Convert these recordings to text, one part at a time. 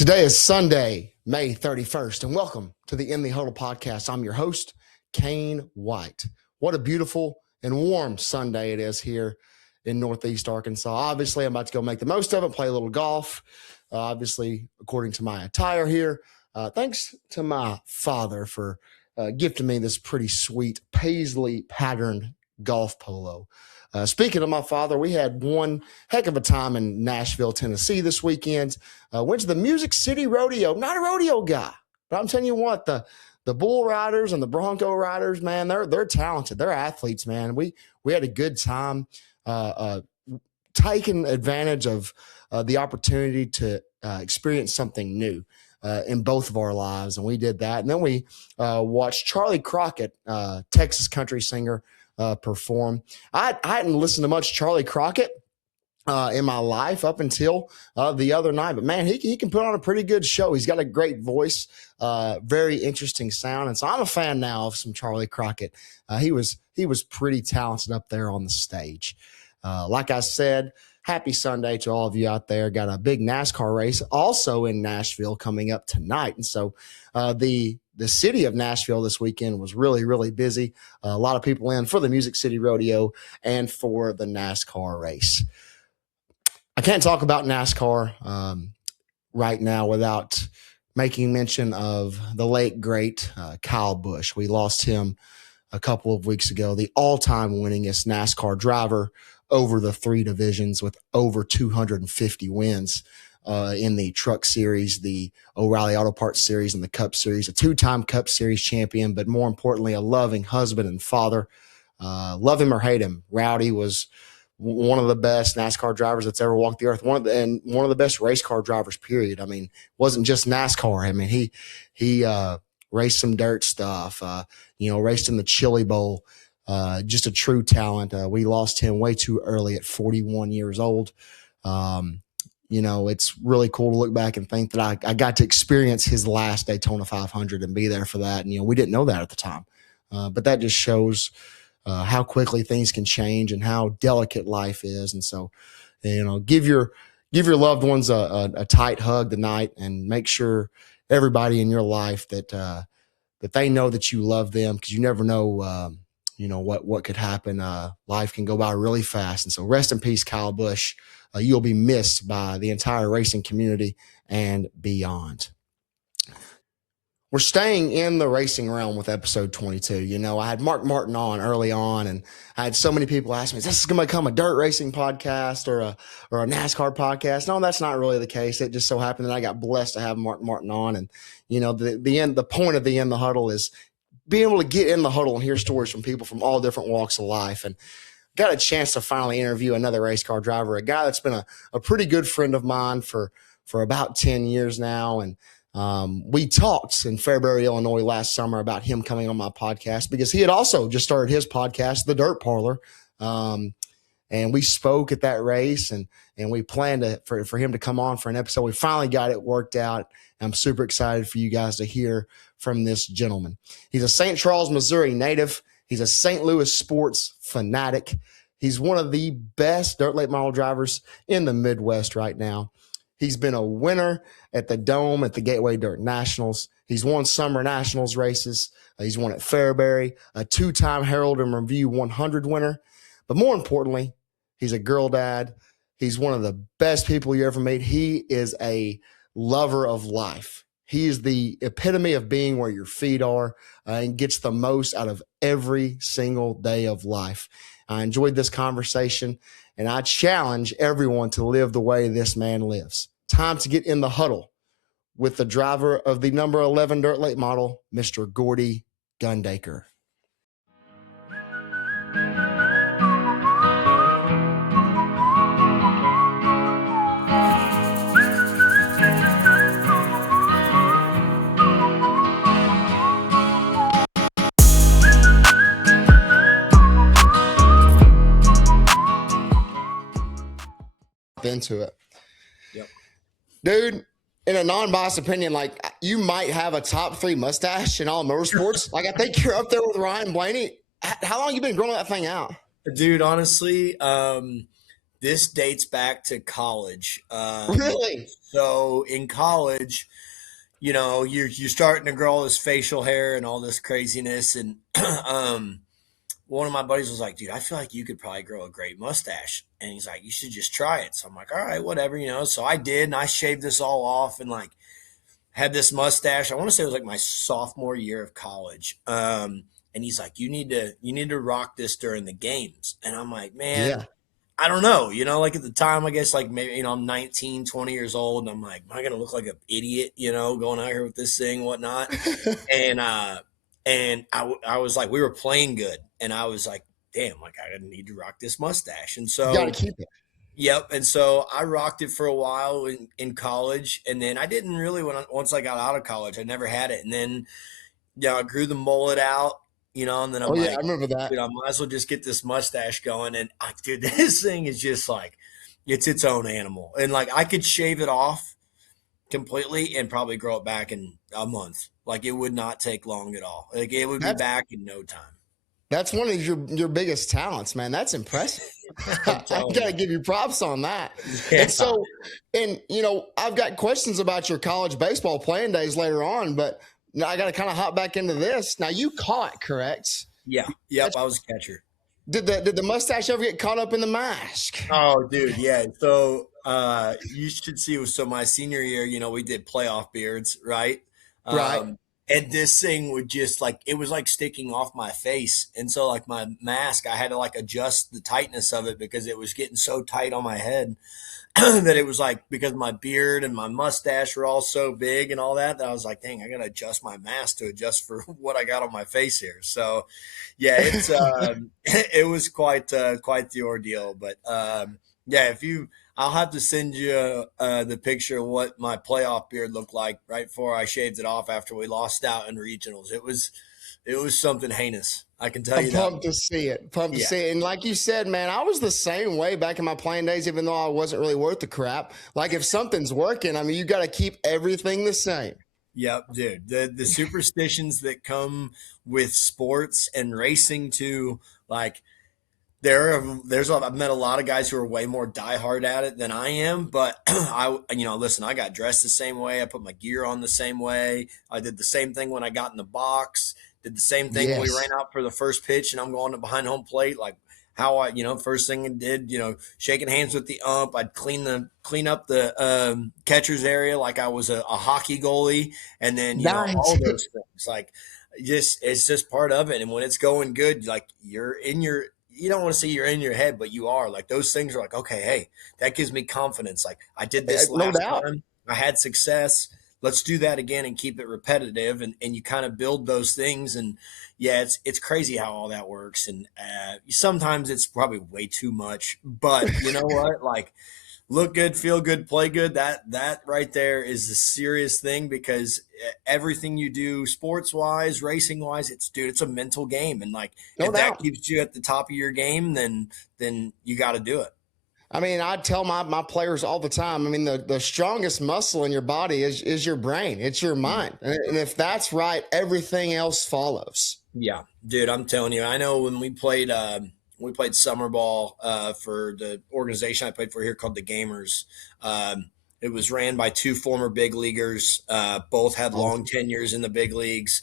Today is Sunday, May 31st, and welcome to the In the Huddle podcast. I'm your host, Kane White. What a beautiful and warm Sunday it is here in Northeast Arkansas. Obviously, I'm about to go make the most of it, play a little golf, obviously, according to my attire here. Thanks to my father for gifting me this pretty sweet paisley patterned golf polo. Speaking of my father, we had one heck of a time in Nashville, Tennessee this weekend. Went to the Music City Rodeo. Not a rodeo guy, but I'm telling you what, the bull riders and the bronco riders, man, they're talented. They're athletes, man. We had a good time taking advantage of the opportunity to experience something new in both of our lives, and we did that. And then we watched Charlie Crockett, Texas country singer, perform. I hadn't listened to much Charlie Crockett in my life up until the other night, but man, he can put on a pretty good show. He's got a great voice, very interesting sound, and so I'm a fan now of some Charlie Crockett. He was pretty talented up there on the stage. Like I said, happy Sunday to all of you out there. Got a big NASCAR race also in Nashville coming up tonight, and so the city of Nashville this weekend was really, really busy. A lot of people in for the Music City Rodeo and for the NASCAR race. I can't talk about NASCAR right now without making mention of the late, great Kyle Busch. We lost him a couple of weeks ago, the all-time winningest NASCAR driver over the three divisions with over 250 wins. In the Truck Series, the O'Reilly Auto Parts Series, and the Cup Series, a two-time Cup Series champion, but more importantly, a loving husband and father. Love him or hate him, Rowdy was one of the best NASCAR drivers that's ever walked the earth, one of the best race car drivers, period. I mean, it wasn't just NASCAR. I mean, he raced some dirt stuff, raced in the Chili Bowl, just a true talent. We lost him way too early at 41 years old. It's really cool to look back and think that I got to experience his last Daytona 500 and be there for that. And, we didn't know that at the time. But that just shows how quickly things can change and how delicate life is. And so, give your loved ones a tight hug tonight and make sure everybody in your life that they know that you love them, because you never know, what could happen. Life can go by really fast. And so rest in peace, Kyle Busch. You'll be missed by the entire racing community and beyond. We're staying in the racing realm with episode 22. I had Mark Martin on early on, and I had so many people ask me, is this going to become a dirt racing podcast or a NASCAR podcast? No, that's not really the case. It just so happened that I got blessed to have Mark Martin on. And, the point of the In the Huddle is being able to get in the huddle and hear stories from people from all different walks of life. And got a chance to finally interview another race car driver, a guy that's been a pretty good friend of mine for about 10 years now. And we talked in Fairbury, Illinois last summer about him coming on my podcast because he had also just started his podcast, The Dirt Parlor. And we spoke at that race and we planned for him to come on for an episode. We finally got it worked out. I'm super excited for you guys to hear from this gentleman. He's a St. Charles, Missouri native. He's a St. Louis sports fanatic. He's one of the best dirt late model drivers in the Midwest right now. He's been a winner at the Dome at the Gateway Dirt Nationals. He's won Summer Nationals races. He's won at Fairbury, a two-time Herald and Review 100 winner. But more importantly, he's a girl dad. He's one of the best people you ever meet. He is a lover of life. He is the epitome of being where your feet are and gets the most out of every single day of life. I enjoyed this conversation, and I challenge everyone to live the way this man lives. Time to get in the huddle with the driver of the number 11 dirt late model, Mr. Gordy Gundaker. Into it. Yep. Dude, in a non-biased opinion, like, you might have a top 3 mustache in all motorsports. Like, I think you're up there with Ryan Blaney. How long have you been growing that thing out? Dude, honestly, This dates back to college. Really? So in college, you're starting to grow all this facial hair and all this craziness, and um, one of my buddies was like, "Dude, I feel like you could probably grow a great mustache," and he's like, "You should just try it." So I'm like, "All right, whatever." So I did, and I shaved this all off, and like had this mustache. I want to say it was like my sophomore year of college. And he's like, "You need to rock this during the games," and I'm like, "Man." Yeah. I don't know, like at the time, I guess like maybe, I'm 19, 20 years old and I'm like, am I going to look like an idiot, going out here with this thing, whatnot. And, I was like, we were playing good and I was like, damn, like I need to rock this mustache. And You got to so, keep it. yep. And so I rocked it for a while in college. And then I didn't really, once I got out of college, I never had it. And then, I grew the mullet out, and then Oh I'm yeah, I like, remember that. dude, I might as well just get this mustache going. And dude, this thing is just like, it's its own animal. And like, I could shave it off completely and probably grow it back in a month. Like, it would not take long at all. Like, it would be That's back in no time. that's one of your biggest talents, man. That's impressive. I'm I telling gotta you. give you props on that. And Yeah. so, and I've got questions about your college baseball playing days later on, but now I got to kind of hop back into this. Now you caught, correct? Yeah. Yep. I was a catcher. Did the mustache ever get caught up in the mask? Oh, dude, yeah. So you should see. So my senior year, we did playoff beards, right? Right. And this thing would just like it was like sticking off my face, and so like my mask, I had to like adjust the tightness of it because it was getting so tight on my head that it was like because my beard and my mustache were all so big and all that I was like, dang, I gotta adjust my mask to adjust for what I got on my face here. So yeah, it's it was quite the ordeal. But yeah, if you I'll have to send you the picture of what my playoff beard looked like right before I shaved it off after we lost out in regionals. It was something heinous. I can tell I'm you that pumped much. to see it. Pumped to Yeah. see it. And like you said, man, I was the same way back in my playing days, even though I wasn't really worth the crap. Like if something's working, I mean, you got to keep everything the same. Yep, dude. The superstitions that come with sports and racing too, like I've met a lot of guys who are way more diehard at it than I am, but listen, I got dressed the same way. I put my gear on the same way. I did the same thing when I got in the box. Did the same thing when we Yes. ran out for the first pitch, and I'm going to behind home plate. Like how first thing I did, shaking hands with the ump. I'd clean up the catcher's area like I was a hockey goalie, and then Nice. all those things. Like it's just part of it. And when it's going good, like you don't want to say you're in your head, but you are. Like those things are like, okay, hey, that gives me confidence. Like I did this No last doubt. time, I had success. Let's do that again and keep it repetitive, and you kind of build those things. And yeah, it's crazy how all that works. And sometimes it's probably way too much, but you know what? Like look good, feel good, play good. That right there is a serious thing because everything you do, sports wise, racing wise, it's a mental game, and like No if that doubt. keeps you at the top of your game, then you got to do it. I mean, I tell my players all the time. I mean, the strongest muscle in your body is your brain. It's your mind, and if that's right, everything else follows. Yeah, dude, I'm telling you, I know when we played summer ball for the organization I played for here called the Gamers. It was ran by two former big leaguers. Both had long Awesome. tenures in the big leagues.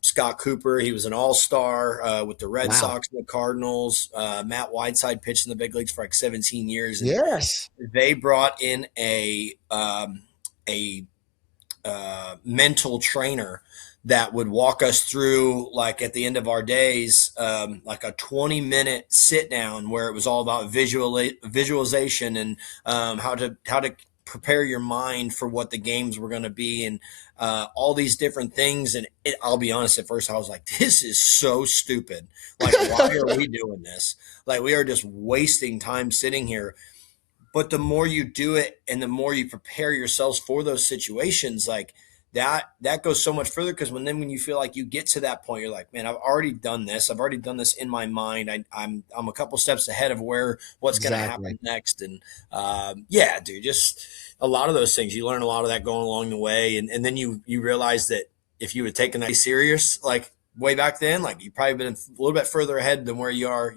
Scott Cooper, he was an all-star with the Red Wow. Sox and the Cardinals. Matt Whiteside pitched in the big leagues for like 17 years, and Yes. they brought in a mental trainer that would walk us through like at the end of our days like a 20-minute sit down where it was all about visualization and how to prepare your mind for what the games were going to be and all these different things. And I'll be honest, at first I was like, this is so stupid. Like, why are we doing this? Like, we are just wasting time sitting here. But the more you do it and the more you prepare yourselves for those situations, like that goes so much further because when you feel like you get to that point, you're like, man, I've already done this. I've already done this in my mind. I'm a couple steps ahead of what's going to Exactly. happen next. And yeah, dude, just a lot of those things. You learn a lot of that going along the way, and then you realize that if you had taken that serious, like way back then, like you probably been a little bit further ahead than where you are,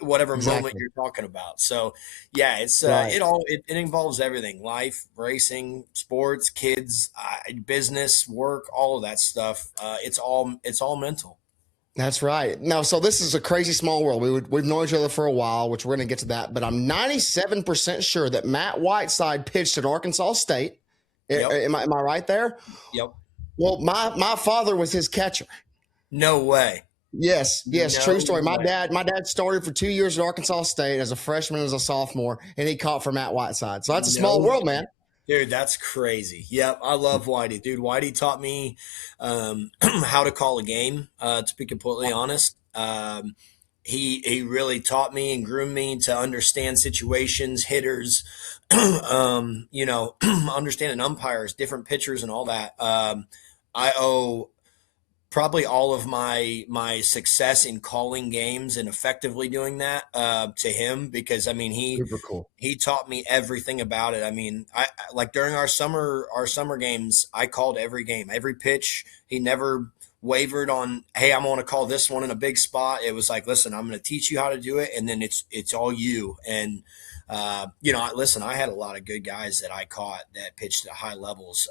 whatever moment Exactly. you're talking about. So yeah, Right. it involves everything: life, racing, sports, kids, business, work, all of that stuff. It's all mental. That's right. Now, so this is a crazy small world. We've known each other for a while, which we're going to get to that. But I'm 97% sure that Matt Whiteside pitched at Arkansas State. Yep. Am I right there? Yep. Well, my father was his catcher. No way. Yes, yes, No true story. way. My dad started for 2 years at Arkansas State as a freshman, as a sophomore, and he caught for Matt Whiteside. So that's a No small world, way. man. Dude, that's crazy. Yep, I love Whitey. Dude, Whitey taught me how to call a game. To be completely honest, he really taught me and groomed me to understand situations, hitters, understanding umpires, different pitchers, and all that. I owe probably all of my success in calling games and effectively doing that to him, because I mean Super cool. he taught me everything about it. I mean, like during our summer games, I called every game, every pitch. He never wavered on, hey, I'm going to call this one in a big spot. It was like, listen, I'm going to teach you how to do it, and then it's all you. And listen, I had a lot of good guys that I caught that pitched at high levels.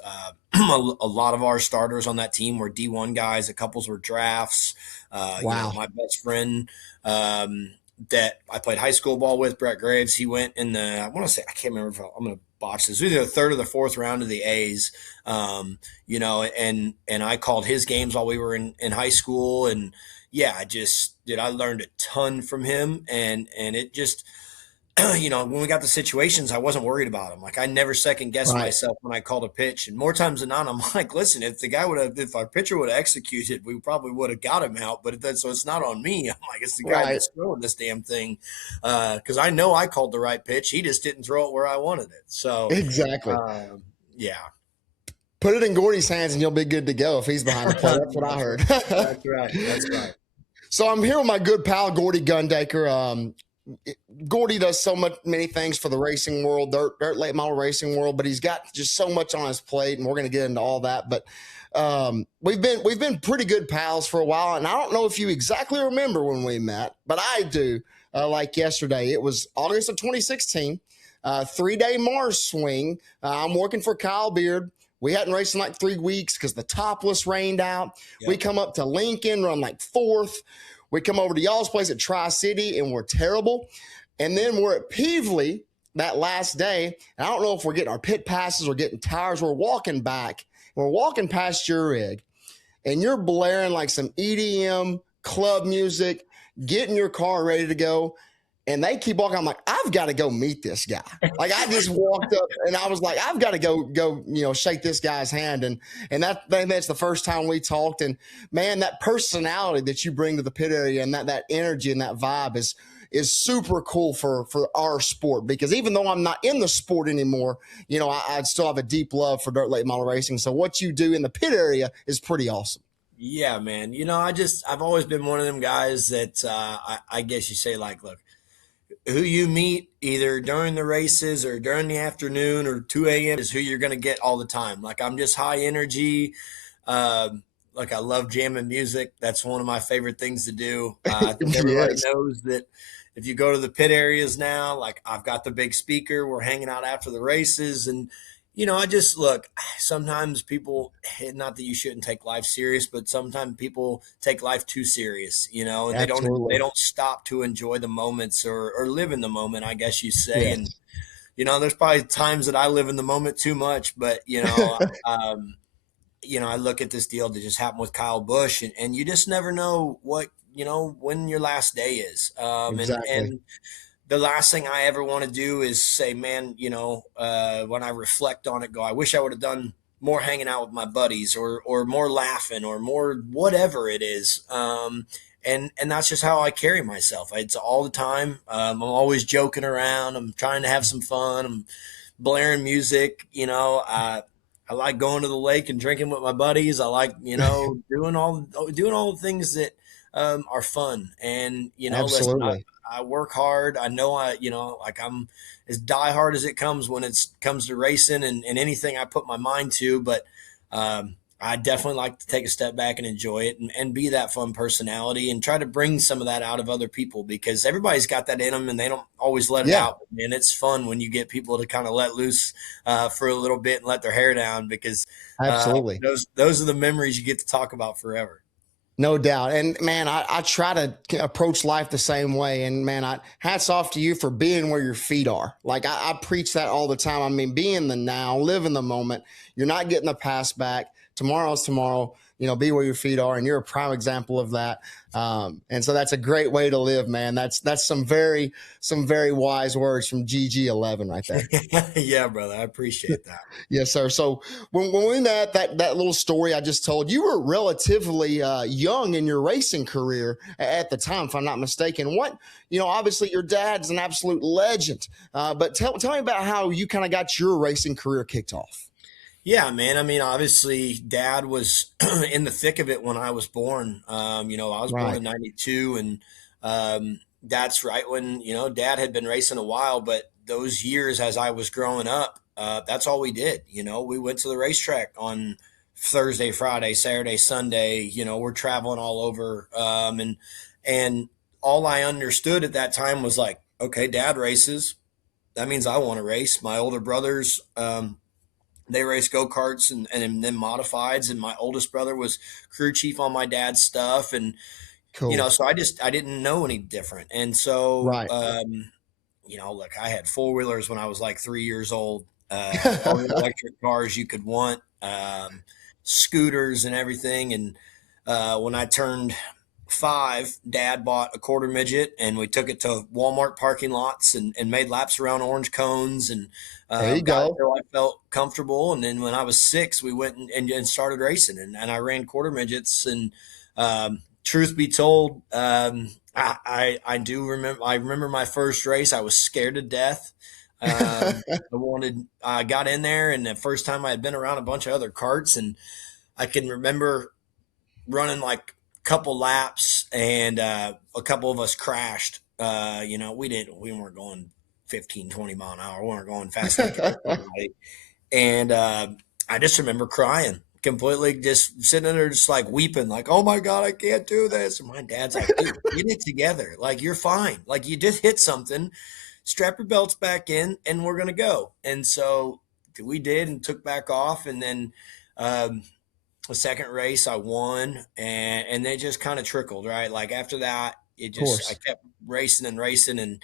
A lot of our starters on that team were D1 guys. A couples were drafts. Wow. My best friend that I played high school ball with, Brett Graves, he went in the, I want to say, I can't remember if I'm going to botch this. It was either the third or the fourth round of the A's, and I called his games while we were in high school. And yeah, I learned a ton from him, and it just, when we got the situations, I wasn't worried about them. Like I never second guessed Right. myself when I called a pitch. And more times than not, I'm like, listen, if our pitcher would have executed, we probably would have got him out. But so it's not on me. I'm like, it's the guy Right. that's throwing this damn thing. Cause I know I called the right pitch. He just didn't throw it where I wanted it. So, Exactly. yeah. Put it in Gordy's hands and you'll be good to go if he's behind the plate. That's what I That's heard. right. That's right. That's right. So I'm here with my good pal Gordy Gundaker. Gordy does many things for the racing world, dirt late model racing world, but he's got just so much on his plate, and we're going to get into all that. But we've been pretty good pals for a while, and I don't know if you exactly remember when we met, but I do. Like yesterday, it was August of 2016, 3-day Mars swing. I'm working for Kyle Beard. We hadn't raced in like 3 weeks because the topless rained out. Yep. We come up to Lincoln, run like fourth. We come over to y'all's place at Tri-City, and we're terrible. And then we're at Peevely that last day. And I don't know if we're getting our pit passes or getting tires. We're walking back. We're walking past your rig, and you're blaring like some EDM club music, getting your car ready to go. And they keep walking. I'm like, I've got to go meet this guy. Like I just walked up and I was like, I've got to go, shake this guy's hand. And that's the first time we talked. And man, that personality that you bring to the pit area and that energy and that vibe is super cool for our sport, because even though I'm not in the sport anymore, I still have a deep love for dirt late model racing. So what you do in the pit area is pretty awesome. Yeah, man. I've always been one of them guys that I guess you say, like, look, who you meet either during the races or during the afternoon or 2 a.m. is who you're going to get all the time. Like I'm just high energy. Like I love jamming music. That's one of my favorite things to do. I think everybody Yes, knows that if you go to the pit areas now, like I've got the big speaker, we're hanging out after the races. And I just look, sometimes people, not that you shouldn't take life serious, but sometimes people take life too serious, and they absolutely. don't stop to enjoy the moments or live in the moment, I guess you say. And, Yes. there's probably times that I live in the moment too much, but, I look at this deal that just happened with Kyle Busch, and you just never know when your last day is. Exactly. And the last thing I ever want to do is say, man, when I reflect on it, go, I wish I would have done more hanging out with my buddies or more laughing or more whatever it is. And that's just how I carry myself. It's all the time. I'm always joking around. I'm trying to have some fun. I'm blaring music. I like going to the lake and drinking with my buddies. I like, doing all the things that are fun. And listen, Absolutely. I work hard. I know like I'm as diehard as it comes when it comes to racing and anything I put my mind to. But I definitely like to take a step back and enjoy it, and be that fun personality and try to bring some of that out of other people, because everybody's got that in them and they don't always let it Yeah, out. And it's fun when you get people to kind of let loose for a little bit and let their hair down, because absolutely. those are the memories you get to talk about forever. No doubt. And man, I try to approach life the same way. And man, hats off to you for being where your feet are. Like I preach that all the time. I mean, be in the now, live in the moment. You're not getting the past back. Tomorrow's tomorrow. Be where your feet are, and you're a prime example of that. And so that's a great way to live, man. That's some very wise words from GG11 right there. Yeah, brother, I appreciate that. Yes, sir. So when we met, that little story I just told, you were relatively young in your racing career at the time, if I'm not mistaken. Obviously your dad's an absolute legend, but tell me about how you kind of got your racing career kicked off. Yeah, man. I mean, obviously, dad was in the thick of it when I was born. I was born Right. in '92, and that's right when, dad had been racing a while. But those years as I was growing up, that's all we did. We went to the racetrack on Thursday, Friday, Saturday, Sunday. We're traveling all over. And all I understood at that time was like, okay, dad races. That means I want to race. My older brothers, they race go-karts and then modifieds, and my oldest brother was crew chief on my dad's stuff. And Cool. so I didn't know any different. And so Right. look, I had four-wheelers when I was like 3 years old, all the electric cars you could want, scooters and everything. And when I turned 5, dad bought a quarter midget, and we took it to Walmart parking lots and made laps around orange cones, and There you got it go. till I felt comfortable. And then when I was 6, we went and started racing, and I ran quarter midgets. And truth be told, I do remember. I remember my first race. I was scared to death. I got in there, and the first time I had been around a bunch of other carts, and I can remember running like a couple laps, and a couple of us crashed. We weren't going 15, 20 mile an hour. We weren't going fast enough to hurt anybody. And I just remember crying, completely just sitting there, just like weeping, like, oh my God, I can't do this. And my dad's like, dude, get it together. Like, you're fine. Like, you just hit something, strap your belts back in, and we're going to go. And so we did, and took back off. And then, the second race I won, and they just kind of trickled, right? Like after that, Of I course. kept racing and racing. And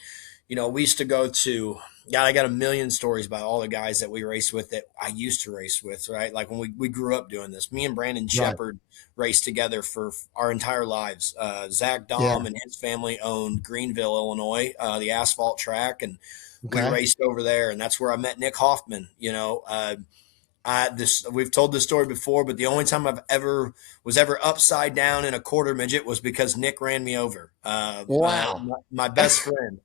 we used to go to, God, I got a million stories about all the guys that we raced with that I used to race with, right? Like when we grew up doing this. Me and Brandon Right. Shepard raced together for our entire lives. Zach Yeah. Dom and his family owned Greenville, Illinois, the asphalt track, and we Okay. raced over there. And that's where I met Nick Hoffman. We've told this story before, but the only time I've ever upside down in a quarter midget was because Nick ran me over. Wow. My best friend,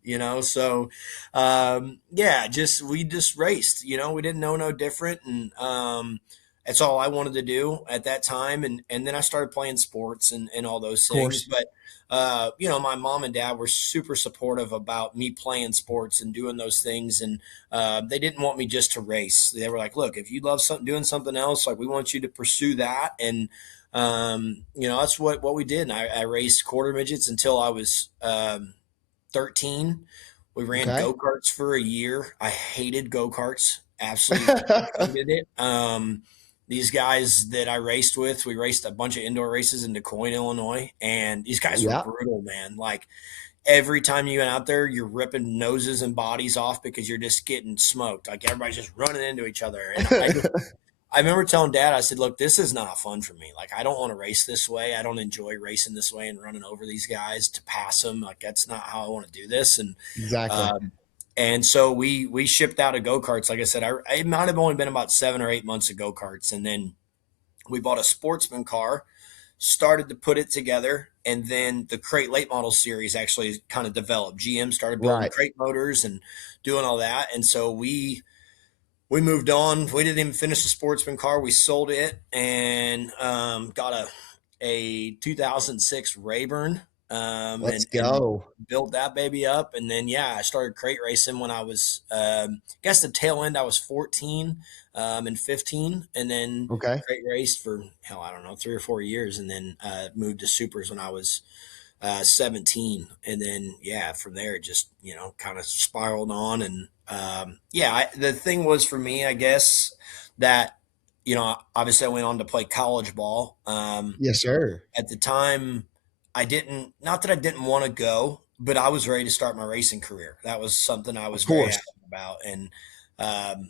So, yeah, we just raced. We didn't know no different, and that's all I wanted to do at that time. And then I started playing sports and all those Of things. course. But my mom and dad were super supportive about me playing sports and doing those things. And they didn't want me just to race. They were like, look, if you love doing something else, like we want you to pursue that. And that's what we did. And I raced quarter midgets until I was 13. We ran Okay. go-karts for a year. I hated go-karts, absolutely hated it. These guys that I raced with, we raced a bunch of indoor races in DeCoin, Illinois, and these guys were Yeah. brutal, man. Like every time you went out there, you're ripping noses and bodies off because you're just getting smoked. Like everybody's just running into each other. And I remember telling dad, I said, look, this is not fun for me. Like, I don't want to race this way. I don't enjoy racing this way and running over these guys to pass them. Like, that's not how I want to do this. Exactly. Um, and so we shipped out of go-karts. Like I said, it might have only been about 7 or 8 months of go-karts. And then we bought a sportsman car, started to put it together. And then the crate late model series actually kind of developed. GM started building Right. crate motors and doing all that. And so we moved on. We didn't even finish the sportsman car. We sold it and got a 2006 Rayburn. Let's and go. built that baby up. And then, yeah, I started crate racing when I was, I guess the tail end, I was 14 and 15. And then Okay. crate raced for, hell, I don't know, 3 or 4 years. And then moved to supers when I was 17. And then, yeah, from there, it just, kind of spiraled on. And yeah, the thing was for me, I guess, that, obviously I went on to play college ball. Yes, sir. At the time, I didn't, not that I didn't want to go, but I was ready to start my racing career. That was something I Of was very course. adamant about. Um,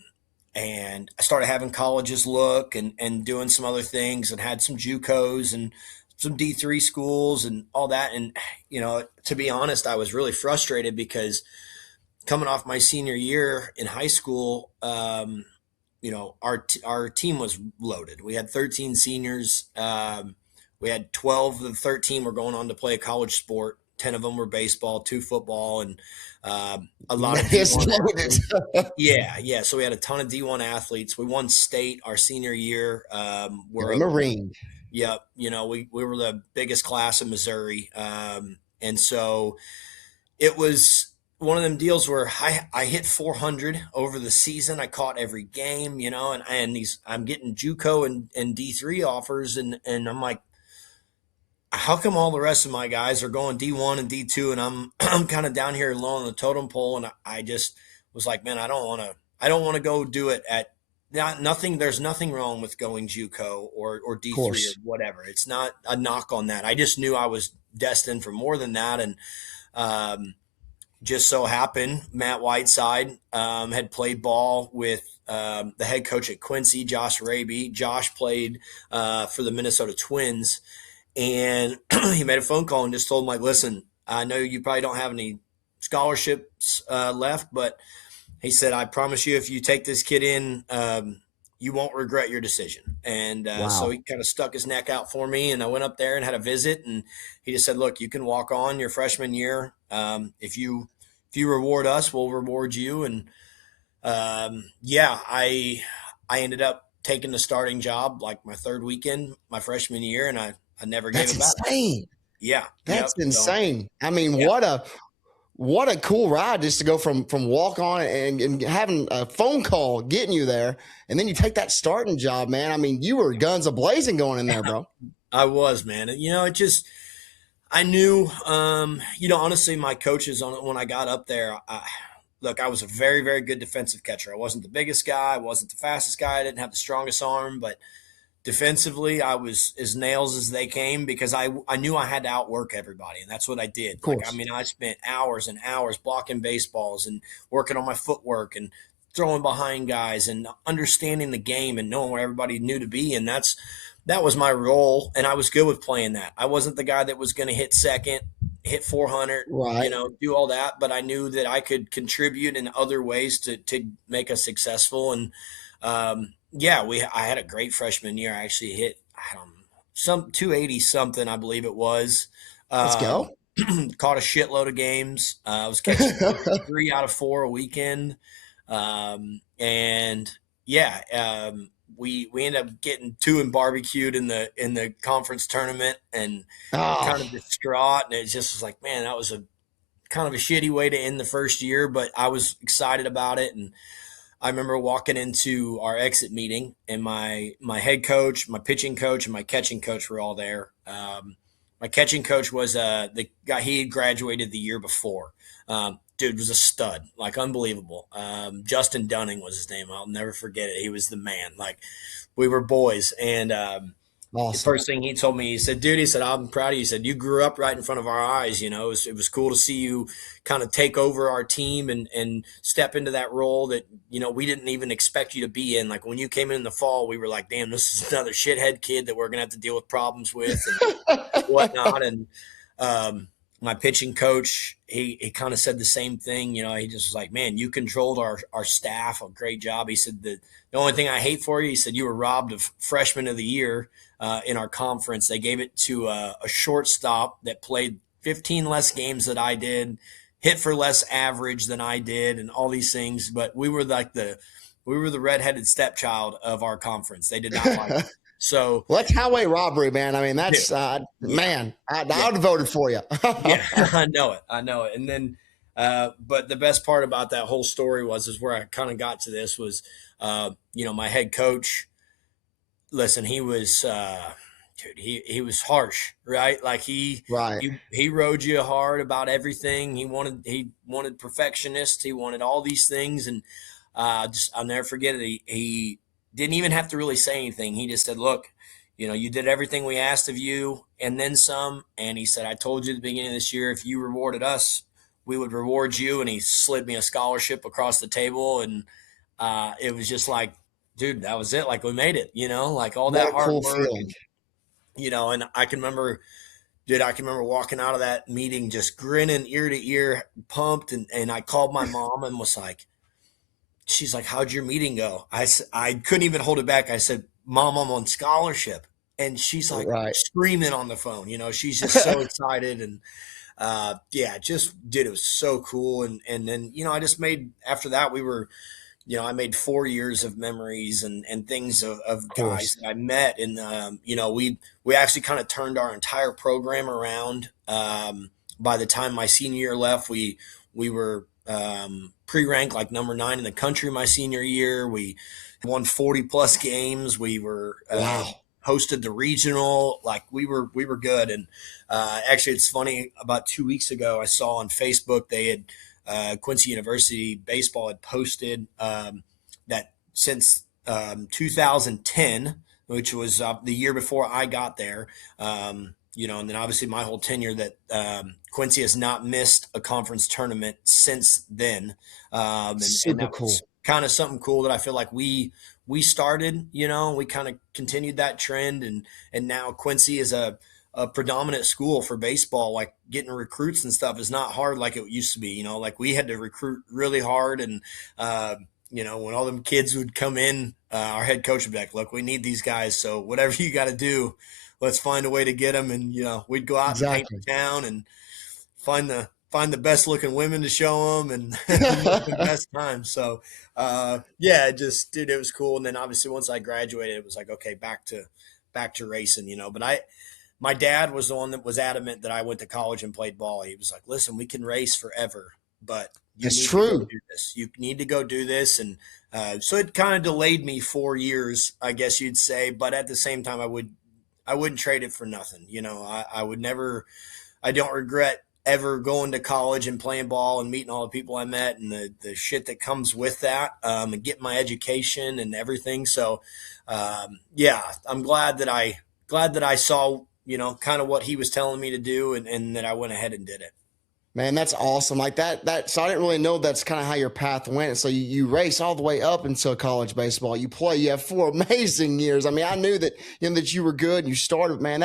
and I started having colleges look and doing some other things, and had some JUCOs and some D3 schools and all that. And, to be honest, I was really frustrated because coming off my senior year in high school, our team was loaded. We had 13 seniors. We had 12 of the 13 were going on to play a college sport. 10 of them were baseball, two football, and a lot of It's D1 loaded. athletes. Yeah, yeah. So we had a ton of D1 athletes. We won state our senior year. You're a Marine. Yep. We were the biggest class in Missouri. And so it was one of them deals where I hit 400 over the season. I caught every game, and I'm getting JUCO and D3 offers. And I'm like, how come all the rest of my guys are going D1 and D2 and I'm kind of down here low on the totem pole? And I just was like, man, I don't want to go do it at nothing. There's nothing wrong with going JUCO or Of D3 or course. whatever. It's not a knock on that. I just knew I was destined for more than that. And, just so happened Matt Whiteside had played ball with the head coach at Quincy, Josh Raby. Josh played for the Minnesota Twins, and he made a phone call and just told him, like, listen, I know you probably don't have any scholarships left, but he said, I promise you, if you take this kid in, you won't regret your decision. And so Wow. he kind of stuck his neck out for me, and I went up there and had a visit, and he just said, look, you can walk on your freshman year. If you reward us, we'll reward you. And yeah, I ended up taking the starting job like my third weekend, my freshman year, and I never gave That's it back. insane. Yeah. That's Yep. So insane. I mean, yeah. what a cool ride just to go from walk on and having a phone call getting you there, and then you take that starting job, man. I mean, you were guns a blazing going in there, bro. I was, man. It just, I knew, honestly, my coaches on it when I got up there. Look, I was a very, very good defensive catcher. I wasn't the biggest guy, I wasn't the fastest guy, I didn't have the strongest arm, but defensively, I was as nails as they came because I knew I had to outwork everybody, and that's what I did. Of Like, I course. mean, I spent hours and hours blocking baseballs and working on my footwork and throwing behind guys and understanding the game and knowing where everybody knew to be, and that was my role, and I was good with playing that. I wasn't the guy that was going to hit second, hit 400, Right. do all that, but I knew that I could contribute in other ways to make us successful. And yeah, I had a great freshman year. I actually hit, I don't know, some 280 something, I believe it was. Let's Um, go. Caught a shitload of games. I was catching 3 out of 4 a weekend. And yeah, we ended up getting two and barbecued in the conference tournament, and Oh, kind of distraught. And it just was like, man, that was a kind of a shitty way to end the first year, but I was excited about it. And I remember walking into our exit meeting, and my head coach, my pitching coach, and my catching coach were all there. My catching coach was the guy, he had graduated the year before. Dude was a stud, like unbelievable. Justin Dunning was his name. I'll never forget it. He was the man. Like, we were boys, and the awesome. first thing he told me, he said, dude, he said, I'm proud of you. He said, you grew up right in front of our eyes. It was cool to see you kind of take over our team and step into that role that, we didn't even expect you to be in. Like, when you came in the fall, we were like, damn, this is another shithead kid that we're going to have to deal with problems with and whatnot. And my pitching coach, he kind of said the same thing. He just was like, man, you controlled our staff a great job. He said, the only thing I hate for you, he said, you were robbed of freshman of the year in our conference. They gave it to a shortstop that played 15 less games than I did, hit for less average than I did, and all these things. But we were like the redheaded stepchild of our conference. They did not like us. So, Well, that's highway robbery, man. I mean, dude, that's yeah, man. I yeah, would have voted for you. yeah. I know it. I know it. And then, but the best part about that whole story is where I kind of got to this was, my head coach. Listen, he was, dude, he was harsh, right? Like Right. he rode you hard about everything. He wanted perfectionist. He wanted all these things, and just I'll never forget it. He didn't even have to really say anything. He just said, "Look, you did everything we asked of you, and then some." And he said, "I told you at the beginning of this year, if you rewarded us, we would reward you." And he slid me a scholarship across the table, and it was just like, dude, that was it. Like we made it, like all What that a hard cool work. feeling. And, and I can remember walking out of that meeting just grinning ear to ear, pumped. And I called my mom and was like, she's like, how'd your meeting go? I couldn't even hold it back. I said, Mom, I'm on scholarship. And she's like Right. screaming on the phone, she's just so excited. And yeah, just did. It was so cool. And then, I just made, after that, I made 4 years of memories and things of Of guys course. that I met. And, we actually kind of turned our entire program around. By the time my senior year left, we were pre-ranked like number 9 in the country my senior year. We won 40 plus games. We were Wow. hosted the regional. Like we were good. And actually, it's funny. About 2 weeks ago, I saw on Facebook they had Quincy University baseball had posted that since 2010, which was the year before I got there. And then obviously my whole tenure, that Quincy has not missed a conference tournament since then. And Super that cool. was kind of something cool that I feel like we started, we kind of continued that trend. And now Quincy is a predominant school for baseball. Like getting recruits and stuff is not hard like it used to be. Like we had to recruit really hard. And when all them kids would come in, our head coach would be like, look, we need these guys, so whatever you got to do, let's find a way to get them. And we'd go out and paint Exactly. the town and find the best looking women to show them, and make the best time. So yeah, just dude, it was cool. And then obviously once I graduated, it was like, okay, back to racing. But my dad was the one that was adamant that I went to college and played ball. He was like, listen, we can race forever, but you It's need to go true. do this. You need to go do this. And so it kind of delayed me 4 years, I guess you'd say. But at the same time, I wouldn't trade it for nothing. I would never, I don't regret ever going to college and playing ball and meeting all the people I met, and the shit that comes with that, and getting my education and everything. So, yeah, I'm glad that I saw, kind of what he was telling me to do, and that I went ahead and did it. Man, that's awesome. Like that. So I didn't really know that's kind of how your path went. So you race all the way up until college baseball. You play. You have 4 amazing years. I mean, I knew that that you were good. And you started, man.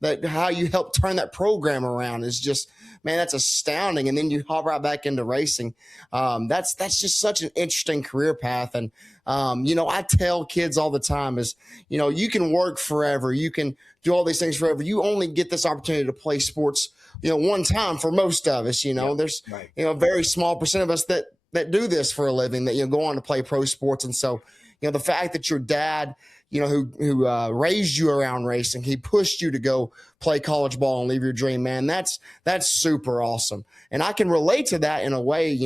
That how you helped turn that program around is just, man, that's astounding. And then you hop right back into racing. That's just such an interesting career path. And I tell kids all the time is, you can work forever. You can do all these things forever. You only get this opportunity to play sports one time for most of us. Yep. There's Right. a very small percent of us that do this for a living, that go on to play pro sports. And so the fact that your dad who raised you around racing, he pushed you to go play college ball and leave your dream, man, that's super awesome. And I can relate to that in a way.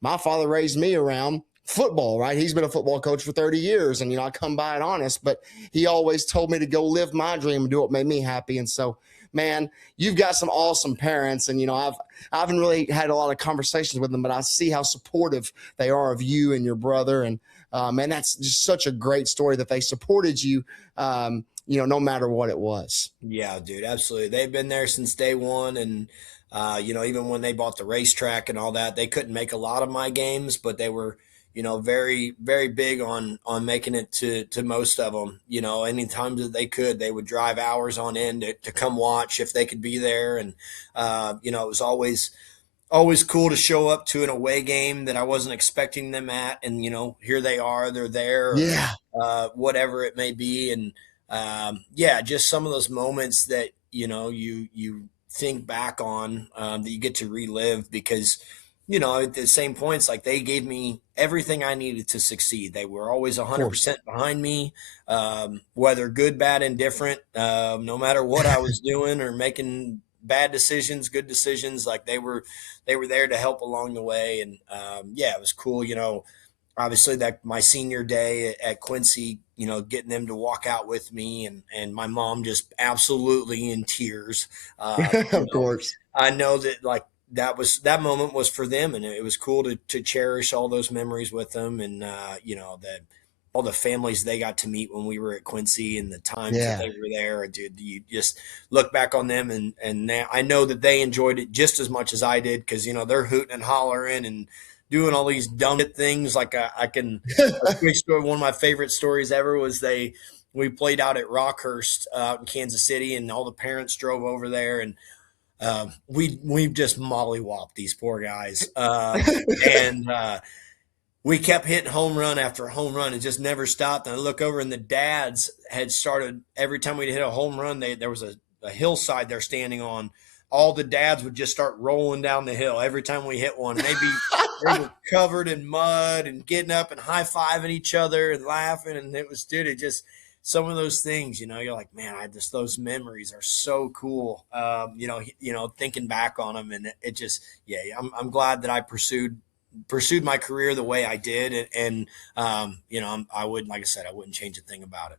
My father raised me around football, right? He's been a football coach for 30 years, and I come by it honest, but he always told me to go live my dream and do what made me happy. And so, man, you've got some awesome parents, and I haven't really had a lot of conversations with them, but I see how supportive they are of you and your brother. And man, that's just such a great story that they supported you, no matter what it was. Yeah, dude, absolutely. They've been there since day one. And even when they bought the racetrack and all that, they couldn't make a lot of my games, but they were, very, very big on making it to most of them. Anytime that they could, they would drive hours on end to come watch if they could be there. And it was always cool to show up to an away game that I wasn't expecting them at, and here they are, they're there, or Yeah. whatever it may be. And yeah, just some of those moments that you think back on, that you get to relive, because at the same points, like they gave me everything I needed to succeed. They were always Of course. 100% behind me, whether good, bad, indifferent, no matter what I was doing or making bad decisions, good decisions. Like they were there to help along the way. And yeah, it was cool. Obviously that my senior day at Quincy, getting them to walk out with me, and my mom just absolutely in tears. Uh, you Of know, course. I know that like that moment was for them, and it was cool to cherish all those memories with them, and that all the families they got to meet when we were at Quincy and the times that Yeah. they were there. Dude, you just look back on them, and now I know that they enjoyed it just as much as I did, because they're hooting and hollering and doing all these dumb things. Like I can a quick story. One of my favorite stories ever was we played out at Rockhurst out in Kansas City, and all the parents drove over there, and we've just mollywopped these poor guys, and we kept hitting home run after home run. It just never stopped. And I look over, and the dads had started every time we hit a home run. There was a hillside they're standing on. All the dads would just start rolling down the hill every time we hit one. And they were covered in mud and getting up and high fiving each other and laughing. And it was, dude, it just some of those things, you're like, man, I just those memories are so cool. Thinking back on them, and it just, yeah, I'm glad that I pursued my career the way I did, and I wouldn't, like I said, I wouldn't change a thing about it.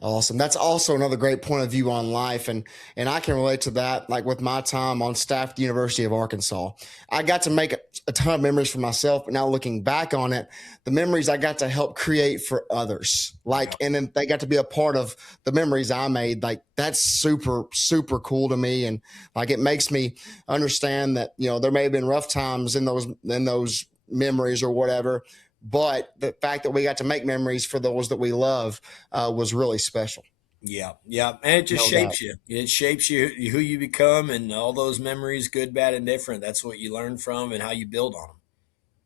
Awesome. That's also another great point of view on life. And I can relate to that. Like with my time on staff at the University of Arkansas, I got to make a ton of memories for myself. But now looking back on it, the memories I got to help create for others. Yeah, And then they got to be a part of the memories I made. Like that's super, super cool to me. And like it makes me understand that, there may have been rough times in those memories or whatever, but the fact that we got to make memories for those that we love was really special. yeah, yeah, and it just No doubt. shapes you. It shapes you who you become, and all those memories, good, bad, and different. That's what you learn from, and how you build on them.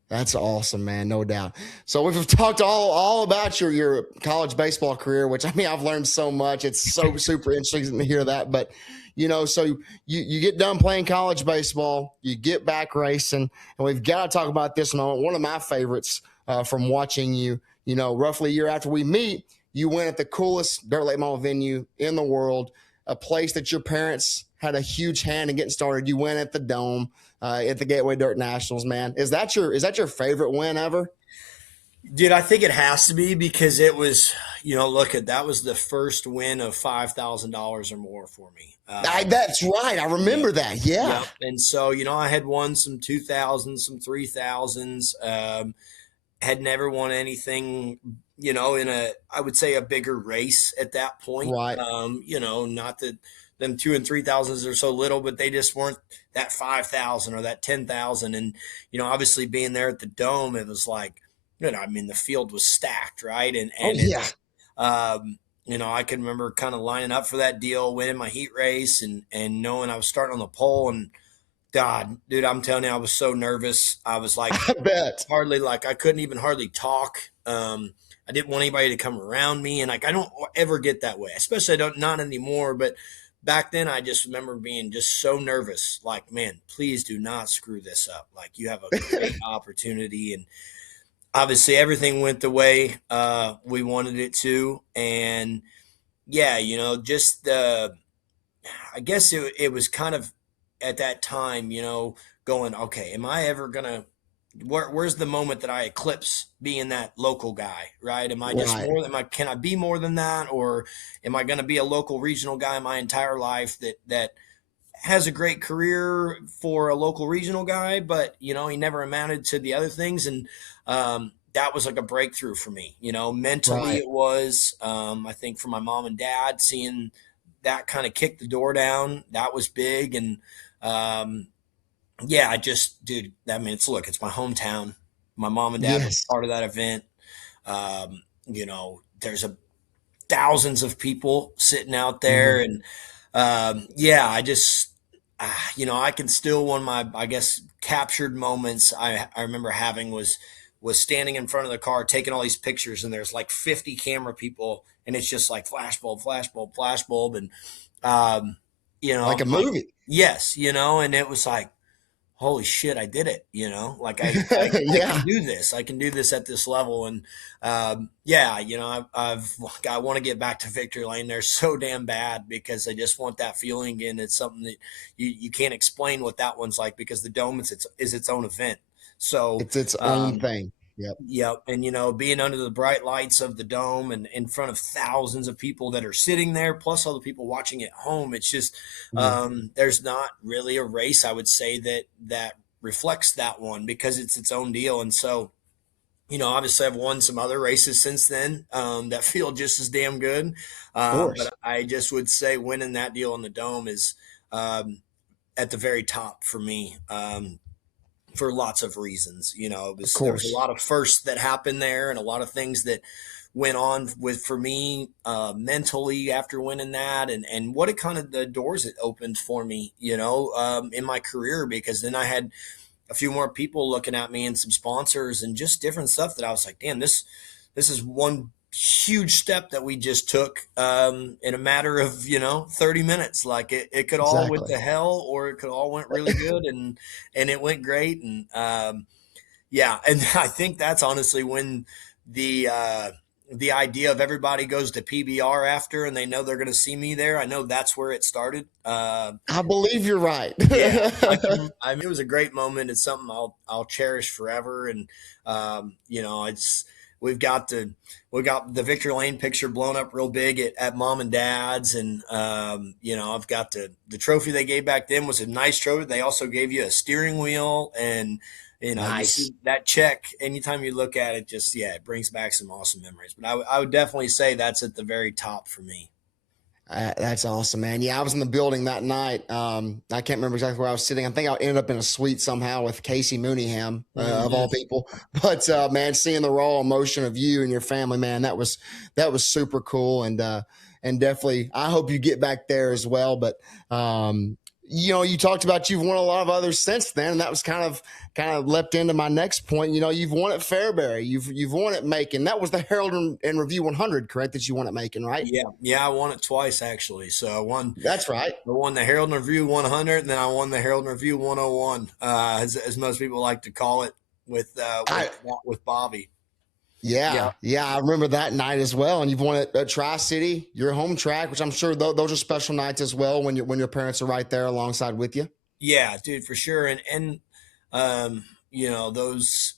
That's awesome, man. No doubt. So we've talked all about your college baseball career, which I mean I've learned so much. It's so super interesting to hear that. But so you get done playing college baseball, you get back racing, and we've got to talk about this moment. One of my favorites from watching you. Roughly a year after we meet, you win at the coolest dirt late model venue in the world, a place that your parents had a huge hand in getting started. You win at the Dome at the Gateway Dirt Nationals. Man, is that your favorite win ever? Dude, I think it has to be, because it was, look at that was the first win of $5,000 or more for me. That's right. I Yeah. remember that. Yeah. Yep. And so, I had won some 2000s, some 3000s, had never won anything, in I would say a bigger race at that point. Right. Not that them 2 and 3000s are so little, but they just weren't that 5,000 or that 10,000. And, obviously being there at the Dome, it was like, I mean, the field was stacked, right? And, Oh and yeah. it's, I can remember kind of lining up for that deal, winning my heat race, and knowing I was starting on the pole. And God, dude, I'm telling you, I was so nervous. I was like, I bet. hardly, like I couldn't even hardly talk. I didn't want anybody to come around me, and like I don't ever get that way, especially I don't not anymore. But back then, I just remember being just so nervous. Like, man, please do not screw this up. Like you have a great opportunity, and obviously everything went the way we wanted it to. And yeah, just I guess it was kind of at that time, going, okay, am I ever gonna where's the moment that I eclipse being that local guy, right? Am I just Right. more can I be more than that, or am I going to be a local regional guy my entire life that has a great career for a local regional guy, but he never amounted to the other things. And that was like a breakthrough for me, mentally. Right. It was, I think, for my mom and dad, seeing that kind of kick the door down, that was big. And yeah, I just, dude, I mean, it's my hometown. My mom and dad were Yes. part of that event. There's thousands of people sitting out there. Mhm. And yeah, I just, I can still, one of my, I guess, captured moments I remember having was standing in front of the car, taking all these pictures, and there's like 50 camera people, and it's just like flashbulb, flashbulb, flashbulb. And, Like a like, movie. yes, and it was like, holy shit, I did it. Like I can Yeah. do this. I can do this at this level. And yeah, I want to get back to victory lane there so damn bad because I just want that feeling. And it's something that you can't explain what that one's like because the dome is its own event. So, It's its own thing. Yep. yep. And, being under the bright lights of the dome and in front of thousands of people that are sitting there, plus all the people watching at home, it's just, Mhm. there's not really a race, I would say, that reflects that one because it's its own deal. And so, obviously I've won some other races since then that feel just as damn good. Of But course. I just would say winning that deal in the dome is at the very top for me. For lots of reasons. Of There was a course. lot of firsts that happened there and a lot of things that went on with for me mentally after winning that and what it kind of the doors it opened for me, in my career because then I had a few more people looking at me and some sponsors and just different stuff that I was like, damn, this is one huge step that we just took in a matter of 30 minutes. Like it could all went Exactly. to hell or it could all went really good and it went great. And yeah, and I think that's honestly when the idea of everybody goes to PBR after and they know they're going to see me there. I know that's where it started. I believe you're right. Yeah, I mean, it was a great moment. It's something I'll cherish forever. And it's we've got the we got the Victor Lane picture blown up real big at mom and dad's, and I've got the trophy they gave back then was a nice trophy. They also gave you a steering wheel, and you Nice. see that check anytime you look at it. Just yeah, it brings back some awesome memories. But I would definitely say that's at the very top for me. That's awesome, man. Yeah, I was in the building that night. I can't remember exactly where I was sitting. I think I ended up in a suite somehow with Casey Mooneyham, of Hmm. all people. But man, seeing the raw emotion of you and your family, man, that was super cool, and definitely, I hope you get back there as well. But you talked about you've won a lot of others since then, and that was kind of leapt into my next point. You've won at Fairbury, you've won at Macon. That was the Herald and Review 100, correct? That you won at Macon, right? Yeah, yeah, I won it twice actually. So That's right. I won the Herald and Review 100, and then I won the Herald and Review 101, as most people like to call it, with I Bobby. Yeah, yeah, I remember that night as well. And you've won at Tri City, your home track, which I'm sure those are special nights as well when your parents are right there alongside with you. yeah, dude, for sure. And um, those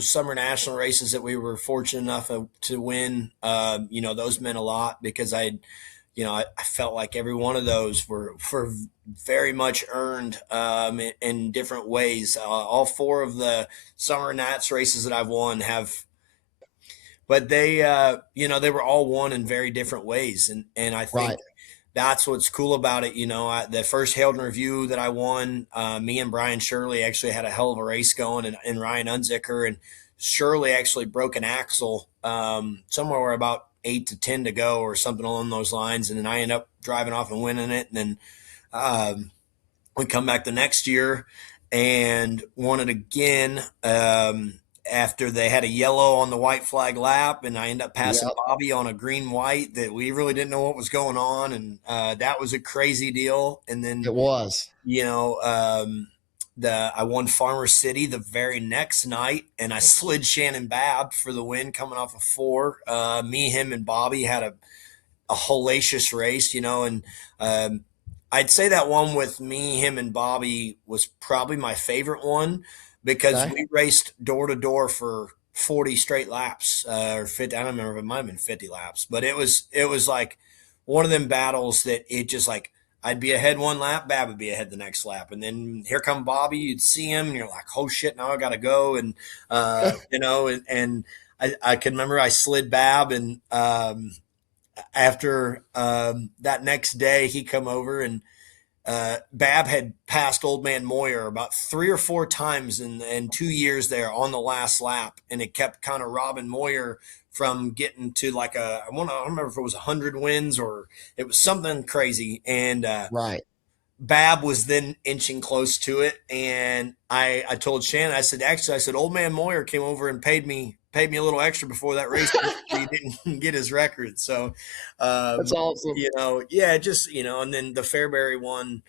summer national races that we were fortunate enough to win, those meant a lot because I felt like every one of those were very much earned in different ways. All four of the summer Nats races that I've won but they were all won in very different ways, and I think Right. that's what's cool about it. The first Hailed and Review that I won, me and Brian Shirley actually had a hell of a race going, and Ryan Unzicker and Shirley actually broke an axle somewhere about 8 to 10 to go or something along those lines, and then I end up driving off and winning it, and then um, we come back the next year and won it again. After they had a yellow on the white flag lap, and I ended up passing Yep. Bobby on a green white that we really didn't know what was going on, and that was a crazy deal. And then It was. you know the I won Farmer City the very next night, and I slid Shannon Babb for the win coming off of four. Me, him, and Bobby had a hellacious race, and um, I'd say that one with me, him, and Bobby was probably my favorite one because Okay. we raced door to door for 40 straight laps or 50. I don't remember if it might have been 50 laps, but it was like one of them battles that it just like I'd be ahead one lap, Bab would be ahead the next lap, and then here come Bobby. You'd see him, and you're like, "Oh shit! Now I got to go." And and I can remember I slid Bab, and after that next day, he come over and Bab had passed Old Man Moyer about 3 or 4 times in 2 years there on the last lap, and it kept kind of robbing Moyer from getting to like I don't remember if it was 100 wins or it was something crazy, and Right. Bab was then inching close to it, and I told Shannon, I said, actually, I said, Old Man Moyer came over and paid me a little extra before that race to make sure he didn't get his record. So, That's awesome. yeah, just and then the Fairbury one,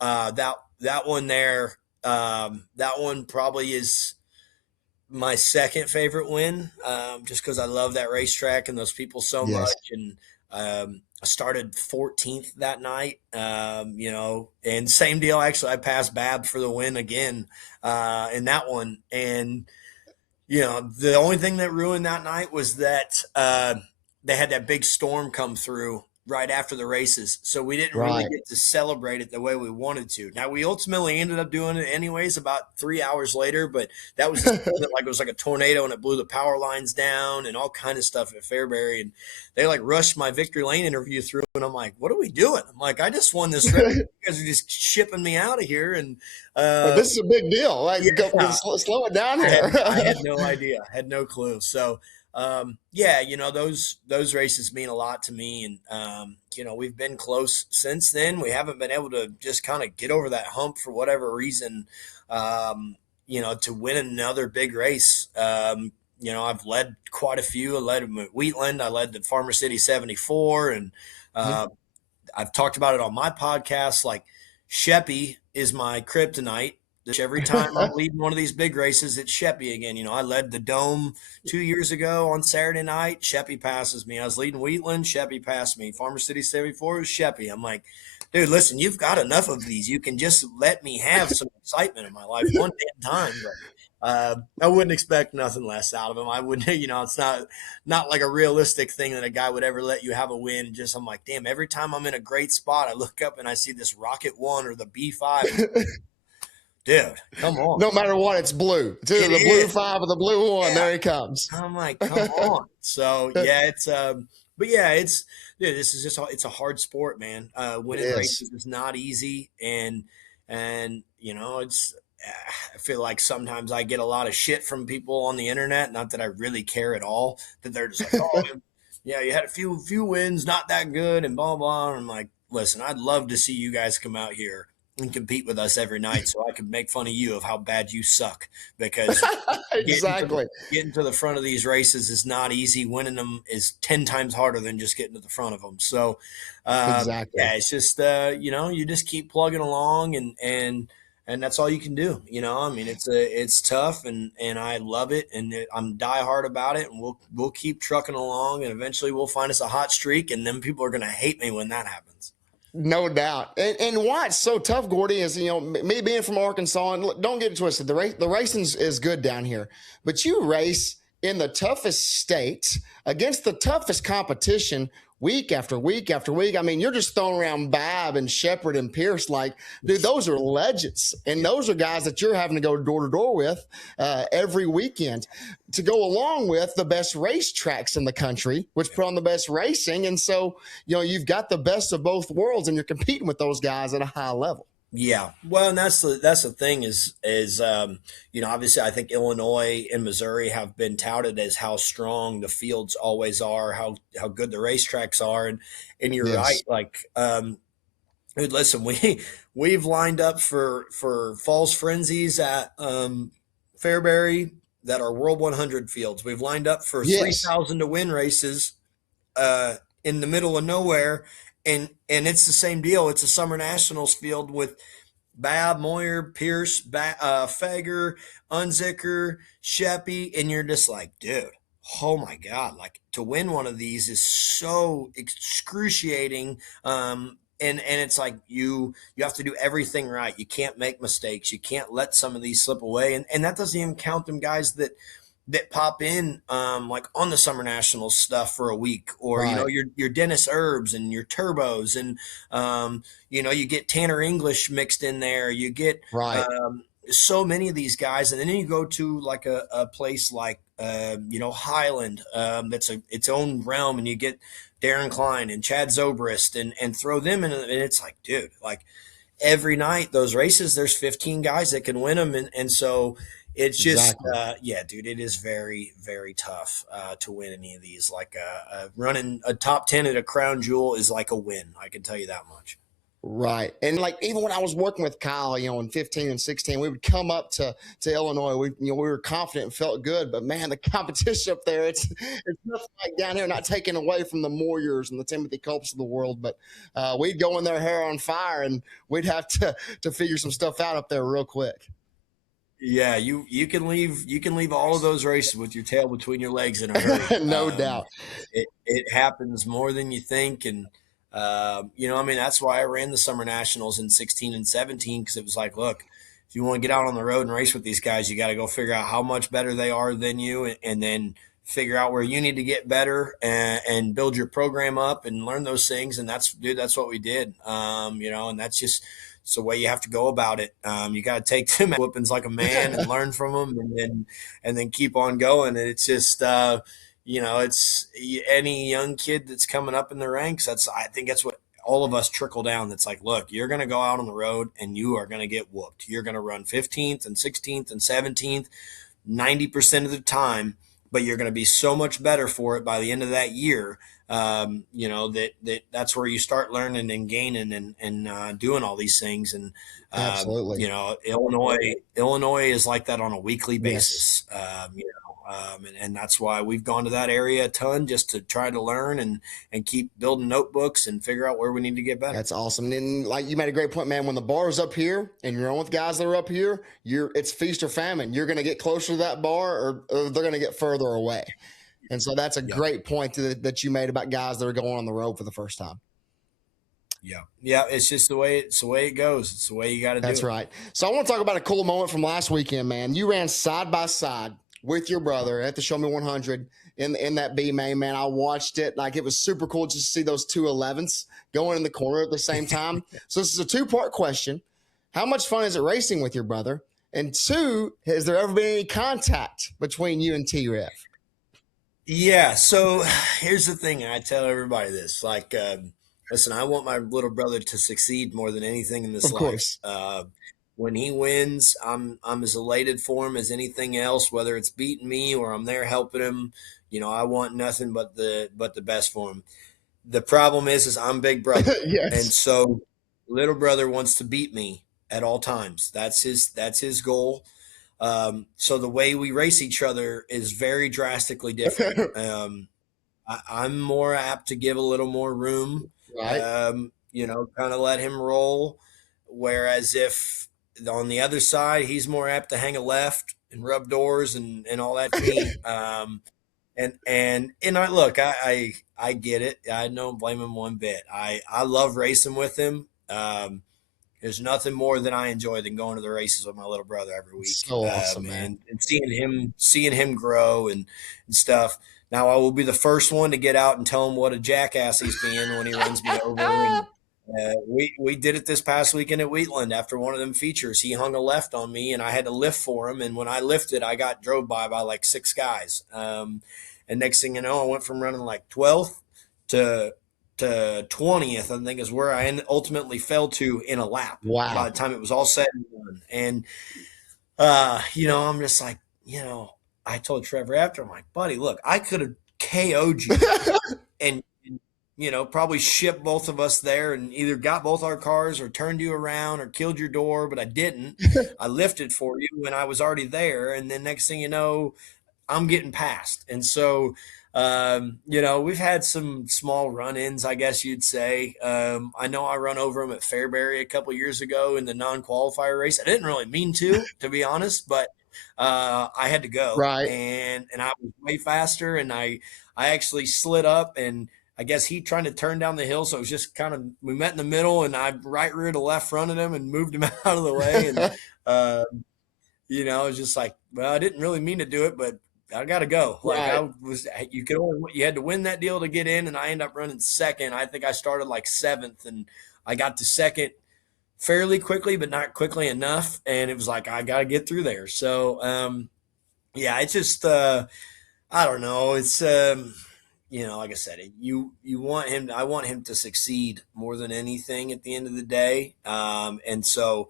that one there. That one probably is my second favorite win, just because I love that racetrack and those people so Yes. much. And I started 14th that night, and same deal. Actually, I passed Bab for the win again in that one. And the only thing that ruined that night was that they had that big storm come through right after the races. So we didn't really Right. get to celebrate it the way we wanted to. Now, we ultimately ended up doing it anyways about 3 hours later, but that was just like it was like a tornado and it blew the power lines down and all kind of stuff at Fairbury. And they like rushed my Victory Lane interview through. And I'm like, what are we doing? I'm like, I just won this race. You guys are just shipping me out of here. And This is a big deal. Like, yeah, slow it down I here. had no idea, had no clue. So, those races mean a lot to me, and we've been close since then. We haven't been able to just kind of get over that hump for whatever reason. To win another big race. I've led quite a few. I led Wheatland. I led the Farmer City 74, and uh, I've talked about it on my podcast. Like, Sheppy is my kryptonite. Every time I'm leading one of these big races, it's Sheppy again. I led the Dome 2 years ago on Saturday night. Sheppy passes me. I was leading Wheatland. Sheppy passed me. Farmer City 74 was Sheppy. I'm like, dude, listen, you've got enough of these. You can just let me have some excitement in my life one damn time. But I wouldn't expect nothing less out of him. I wouldn't, it's not like a realistic thing that a guy would ever let you have a win. Just I'm like, damn, every time I'm in a great spot, I look up and I see this Rocket One or the B5. Dude, come on. No matter what, it's blue. It's either It the blue is. 5 or the blue 1. Yeah. There he comes. I'm like, come on. So yeah, it's but yeah, it's dude, this is just it's a hard sport, man. It Winning is. races is not easy, and it's I feel like sometimes I get a lot of shit from people on the internet. Not that I really care at all. That they're just like, oh, yeah, you had a few wins, not that good, and blah blah. And I'm like, listen, I'd love to see you guys come out here and compete with us every night, so I can make fun of you of how bad you suck. Because Exactly. getting to the front of these races is not easy. Winning them is 10 times harder than just getting to the front of them. So, Exactly. it's just you just keep plugging along, and that's all you can do. I mean, it's tough, and I love it, and I'm diehard about it, and we'll keep trucking along, and eventually we'll find us a hot streak, and then people are gonna hate me when that happens. No doubt. And why it's so tough, Gordy, is, me being from Arkansas, and look, don't get it twisted. The racing is good down here, but you race in the toughest states against the toughest competition week after week after week. I mean, you're just throwing around Babb and Shepard and Pierce. Like, dude, those are legends. And those are guys that you're having to go door to door with every weekend to go along with the best racetracks in the country, which put on the best racing. And so, you've got the best of both worlds and you're competing with those guys at a high level. Yeah, well, and that's the thing is obviously I think Illinois and Missouri have been touted as how strong the fields always are, how good the racetracks are, and you're right. Yes. Like, dude, listen, we've lined up for Falls Frenzies at Fairbury that are World 100 fields. We've lined up for Yes. 3,000 to win races in the middle of nowhere, and it's the same deal. It's a Summer Nationals field with Babb, Moyer, Pierce, Fager, Unzicker, Sheppy, and you're just like, dude, oh my god! Like, to win one of these is so excruciating. And it's like you have to do everything right. You can't make mistakes. You can't let some of these slip away. And that doesn't even count them guys that pop in like on the Summer Nationals stuff for a week, or Right. your Dennis Herbs and your Turbos, and you get Tanner English mixed in there. You get Right. so many of these guys, and then you go to like a place like Highland, that's its own realm, and you get Darren Klein and Chad Zobrist, and throw them in, and it's like, dude, like every night those races, there's 15 guys that can win them, and so it's just Exactly. yeah, dude, it is very very tough to win any of these. Like running a top 10 at a crown jewel is like a win, I can tell you that much. Right. And like even when I was working with Kyle, in 15 and 16, we would come up to Illinois. We were confident and felt good, but man, the competition up there, it's nothing like down here, not taking away from the Moyers and the Timothy Copes of the world, but we'd go in there hair on fire and we'd have to figure some stuff out up there real quick. Yeah, you can leave all of those races with your tail between your legs in a hurry. No doubt. It happens more than you think, and I mean that's why I ran the summer nationals in 16 and 17 because it was like, look, if you want to get out on the road and race with these guys, you got to go figure out how much better they are than you, and then figure out where you need to get better and build your program up and learn those things. And that's what we did. And that's just it's the way you have to go about it. You got to take them whoopings like a man and learn from them, and then keep on going. And it's just it's any young kid that's coming up in the ranks. I think that's what all of us trickle down. That's like, look, you're going to go out on the road and you are going to get whooped. You're going to run 15th and 16th and 17th 90% of the time, but you're going to be so much better for it by the end of that year. That's where you start learning and gaining and doing all these things. And Absolutely. Illinois is like that on a weekly basis. And that's why we've gone to that area a ton just to try to learn and keep building notebooks and figure out where we need to get better. That's awesome. And like you made a great point, man. When the bar is up here and you're on with guys that are up here, it's feast or famine. You're going to get closer to that bar, or they're going to get further away. And so that's a great point that you made about guys that are going on the road for the first time. Yeah. It's just the way it goes. It's the way you got to do it. That's right. So I want to talk about a cool moment from last weekend, man. You ran side by side with your brother at the Show Me 100 in that B main, man. I watched it. Like, it was super cool just to see those two 11s going in the corner at the same time. So this is a two-part question. How much fun is it racing with your brother? And two, has there ever been any contact between you and T-Rev? Yeah. So here's the thing. I tell everybody this, like, listen, I want my little brother to succeed more than anything in this Of course. life. When he wins, I'm as elated for him as anything else, whether it's beating me or I'm there helping him. I want nothing but the best for him. The problem is I'm big brother. Yes. And so little brother wants to beat me at all times. That's his goal. So the way we race each other is very drastically different. I'm more apt to give a little more room, Right. kind of let him roll. Whereas if on the other side, he's more apt to hang a left and rub doors and all that to me. And I look, I get it. I don't blame him one bit. I love racing with him. There's nothing more than I enjoy than going to the races with my little brother every week. So awesome, man. And seeing him grow and stuff. Now I will be the first one to get out and tell him what a jackass he's being when he runs me over. And, we did it this past weekend at Wheatland after one of them features. He hung a left on me and I had to lift for him. And when I lifted, I got drove by like 6 guys. And next thing you know, I went from running like 12th to 20th, I think, is where I ultimately fell to in a lap. Wow. By the time it was all said and done. And, I'm just like, I told Trevor after, I'm like, buddy, look, I could have KO'd you and probably shipped both of us there and either got both our cars or turned you around or killed your door, but I didn't. I lifted for you when I was already there. And then next thing you know, I'm getting past. And so, we've had some small run-ins, I guess you'd say. I know I run over him at Fairbury a couple years ago in the non-qualifier race. I didn't really mean to be honest, but I had to go. Right. And I was way faster, and I actually slid up, and I guess he trying to turn down the hill, so it was just kind of we met in the middle, and I right rear to left fronted him and moved him out of the way, and it was just like, well, I didn't really mean to do it, but I got to go. Like Right. you had to win that deal to get in, and I ended up running second. I think I started like 7th, and I got to second fairly quickly, but not quickly enough. And it was like, I got to get through there. So, it's just, I don't know. It's, like I said, I want him to succeed more than anything at the end of the day. And so,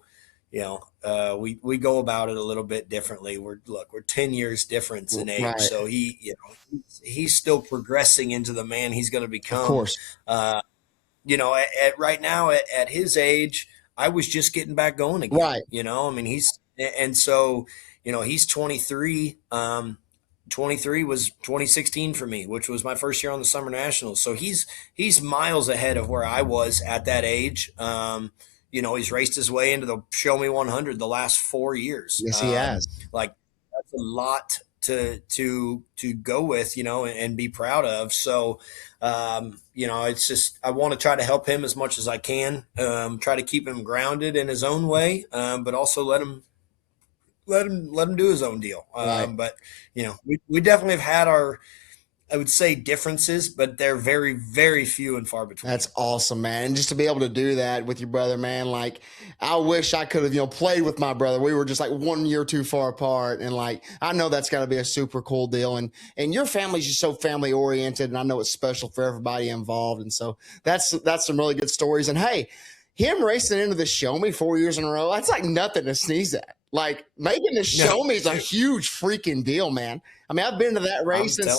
we go about it a little bit differently. We're 10 years difference in age. Right. So he's still progressing into the man he's going to become. Of course. right now at his age, I was just getting back going again. Right. I mean, and so, he's 23. 23 was 2016 for me, which was my first year on the Summer Nationals. So he's miles ahead of where I was at that age. He's raced his way into the Show Me 100 the last 4 years. Yes, he has. Like that's a lot to go with, and be proud of. So, it's just I want to try to help him as much as I can. Try to keep him grounded in his own way, but also let him do his own deal. Right. But we definitely have had our, I would say, differences, but they're very, very few and far between. That's awesome, man. And just to be able to do that with your brother, man, like I wish I could have, played with my brother. We were just like 1 year too far apart. And like, I know that's got to be a super cool deal. And your family's just so family oriented. And I know it's special for everybody involved. And so that's some really good stories. And hey, him racing into the Show Me 4 years in a row, that's like nothing to sneeze at. Like making the Show Me is a huge freaking deal, man. I mean, I've been to that race since,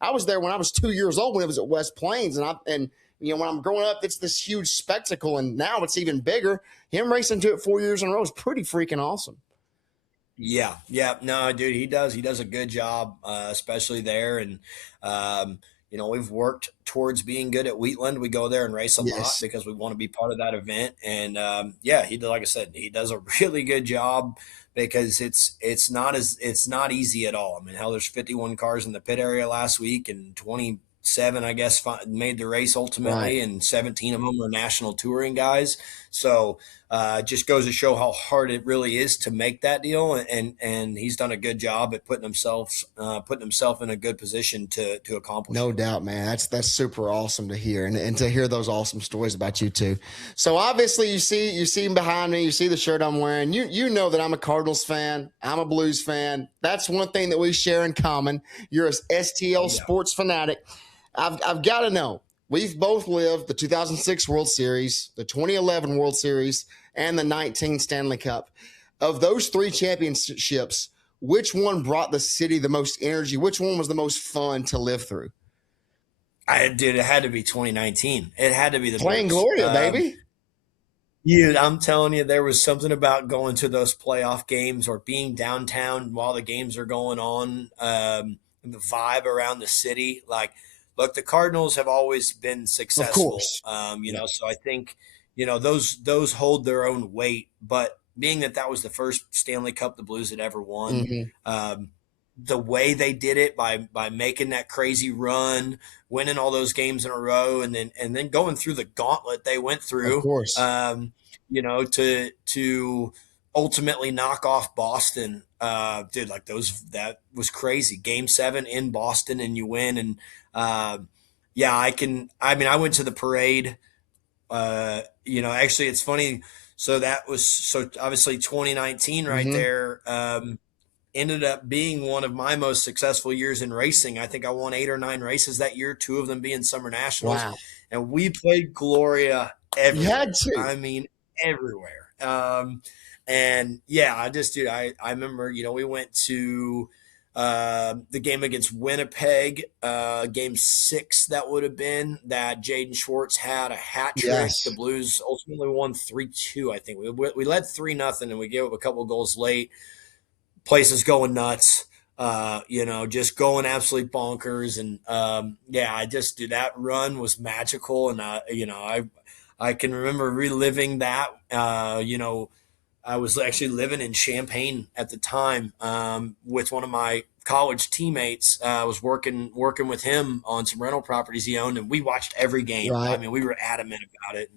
I was there when I was 2 years old when it was at West Plains. And when I'm growing up, it's this huge spectacle. And now it's even bigger. Him racing to it 4 years in a row is pretty freaking awesome. Yeah. No, dude, he does a good job, especially there. And, we've worked towards being good at Wheatland. We go there and race a lot because we want to be part of that event. And, like I said, he does a really good job because it's not easy at all. I mean, hell, there's 51 cars in the pit area last week and 27, I guess, made the race ultimately, and 17 of them are national touring guys. So just goes to show how hard it really is to make that deal. And he's done a good job at putting himself in a good position to accomplish. No doubt, man. That's super awesome to hear, and to hear those awesome stories about you too. So obviously you see him behind me. You see the shirt I'm wearing. You know that I'm a Cardinals fan. I'm a Blues fan. That's one thing that we share in common. You're a STL sports fanatic. I've got to know. We've both lived the 2006 World Series, the 2011 World Series, and the 19 Stanley Cup. Of those three championships, which one brought the city the most energy? Which one was the most fun to live through? It had to be 2019. It had to be the Playing Gloria, baby. Dude, I'm telling you, there was something about going to those playoff games or being downtown while the games are going on. The vibe around the city, like. Look, the Cardinals have always been successful, of course. So I think, those hold their own weight. But being that was the first Stanley Cup the Blues had ever won, the way they did it by making that crazy run, winning all those games in a row, and then going through the gauntlet they went through, of course. To ultimately knock off Boston, dude, like that was crazy. Game 7 in Boston and you win. And I went to the parade. Actually it's funny. So obviously 2019 right there, ended up being one of my most successful years in racing. I think I won 8 or 9 races that year, 2 of them being Summer Nationals. Wow. And we played Gloria everywhere. You had to. I mean, everywhere. I remember, we went to the game against Winnipeg, game 6, that would have been, that Jaden Schwartz had a hat trick. Yes. The Blues ultimately won 3-2, I think. We led 3-0 and we gave up a couple of goals late. Place is going nuts, just going absolutely bonkers. And that run was magical. And, I can remember reliving that. I was actually living in Champaign at the time with one of my college teammates. I was working with him on some rental properties he owned, and we watched every game. Right. I mean, we were adamant about it.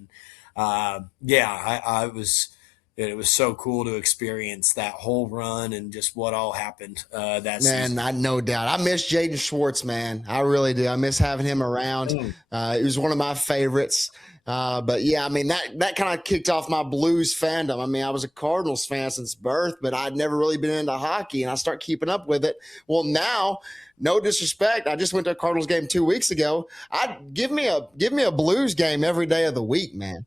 And it was so cool to experience that whole run and just what all happened that season. Man, no doubt. I miss Jaden Schwartz, man. I really do. I miss having him around. He was one of my favorites. But yeah, I mean, that kind of kicked off my Blues fandom. I mean, I was a Cardinals fan since birth, but I'd never really been into hockey, and I start keeping up with it. Well, now, no disrespect, I just went to a Cardinals game 2 weeks ago. Give me a Blues game every day of the week, man.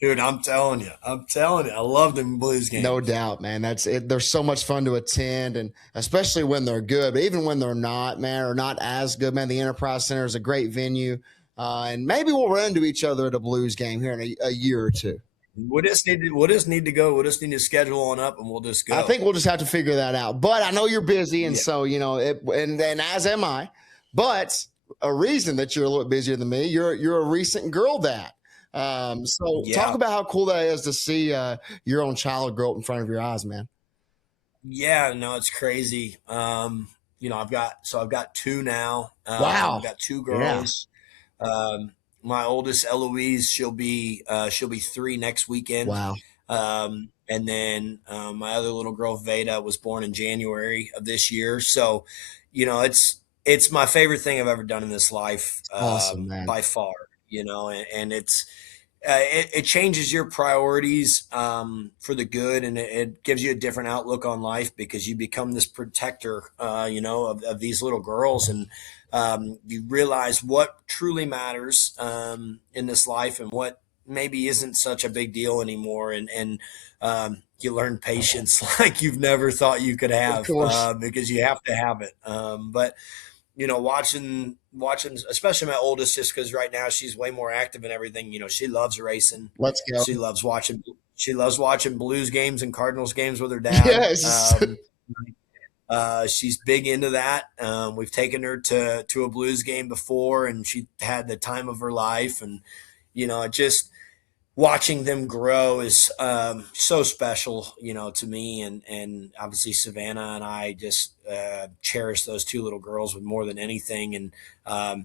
Dude, I'm telling you, I love them Blues games. No doubt, man. That's it. They're so much fun to attend, and especially when they're good. But even when they're not, man, or not as good, man, the Enterprise Center is a great venue. and maybe we'll run into each other at a Blues game here in a year or two. We'll just need to schedule on up, and we'll just I go. think we'll just have to figure that out. But I know you're busy, and Yeah. so and as am I. But a reason that you're a little bit busier than me, you're a recent girl dad. So talk Yeah. about how cool that is to see your own child grow up in front of your eyes, man. Yeah, no, it's crazy. I've got two now. Wow. I've got two Yeah. girls. Um, my oldest Eloise, she'll be 3 next weekend. Wow. And then my other little girl Veda was born in January of this year. So, it's my favorite thing I've ever done in this life, Awesome, man. by far. And it's it changes your priorities for the good, and it gives you a different outlook on life because you become this protector, of these little girls, and you realize what truly matters in this life and what maybe isn't such a big deal anymore, and you learn patience like you've never thought you could Of have course. because you have to have it. But watching, especially my oldest, just because right now she's way more active and everything. She loves racing. Let's go. She loves watching. She loves watching Blues games and Cardinals games with her dad. Yes. She's big into that. We've taken her to a Blues game before, and she had the time of her life. And just watching them grow is so special, to me, and obviously Savannah and I just cherish those two little girls with more than anything. And I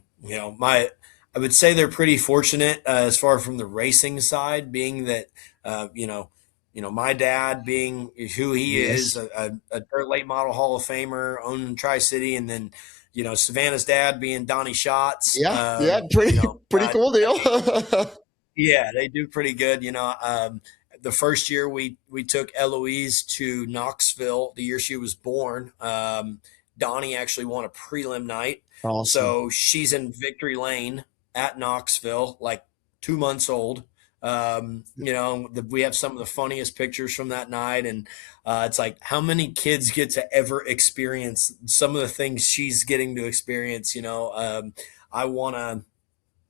would say they're pretty fortunate as far from the racing side, being that my dad being who he Yes. is, a dirt late model Hall of Famer, owning Tri City, and then Savannah's dad being Donnie Schatz. Yeah. Yeah. Pretty cool deal. Yeah, they do pretty good. The first year we took Eloise to Knoxville, the year she was born. Donnie actually won a prelim night, Awesome. so she's in victory lane at Knoxville, like 2 months old. We have some of the funniest pictures from that night, and it's like how many kids get to ever experience some of the things she's getting to experience. I want to.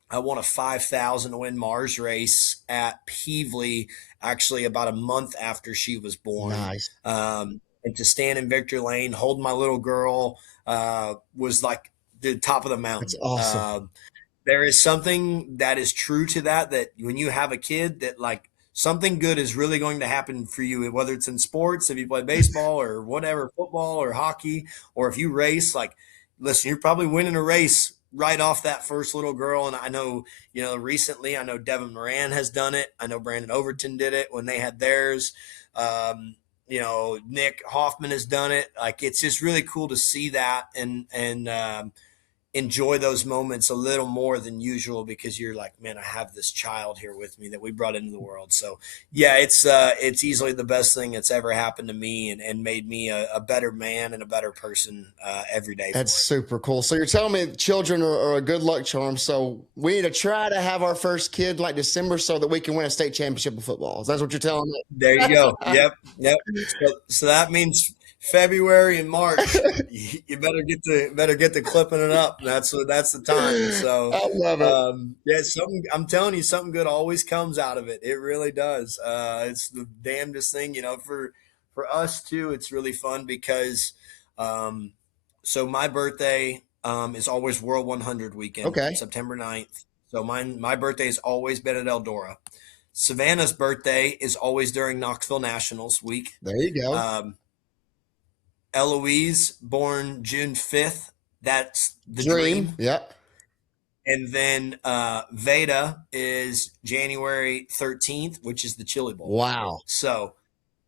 I won a 5,000 to win Mars race at Peevely, actually about a month after she was born. Nice. And to stand in victory lane, hold my little girl, was like the top of the mountain. That's awesome. There is something that is true to that when you have a kid, that like something good is really going to happen for you, whether it's in sports, if you play baseball or whatever, football or hockey, or if you race, like, listen, you're probably winning a race right off that first little girl. And I know, recently, I know Devin Moran has done it. I know Brandon Overton did it when they had theirs. Nick Hoffman has done it. Like, it's just really cool to see that and enjoy those moments a little more than usual, because you're like, man, I have this child here with me that we brought into the world. So yeah, it's easily the best thing that's ever happened to me, and made me a better man and a better person every day. That's super cool. So you're telling me children are a good luck charm. So we need to try to have our first kid like December so that we can win a state championship in football. That's what you're telling me. There you go. Yep. So that means February and March, you better get to clipping it up. That's the time. So I love it. yeah, I'm telling you, something good always comes out of it. It really does. It's the damnedest thing, for us too. It's really fun because, so my birthday is always World 100 weekend, Okay. September 9th. So my birthday has always been at Eldora. Savannah's birthday is always during Knoxville Nationals week. There you go. Eloise, born June 5th. That's the Dream. dream. Yep. And then Veda is January 13th, which is the Chili Bowl. Wow. So,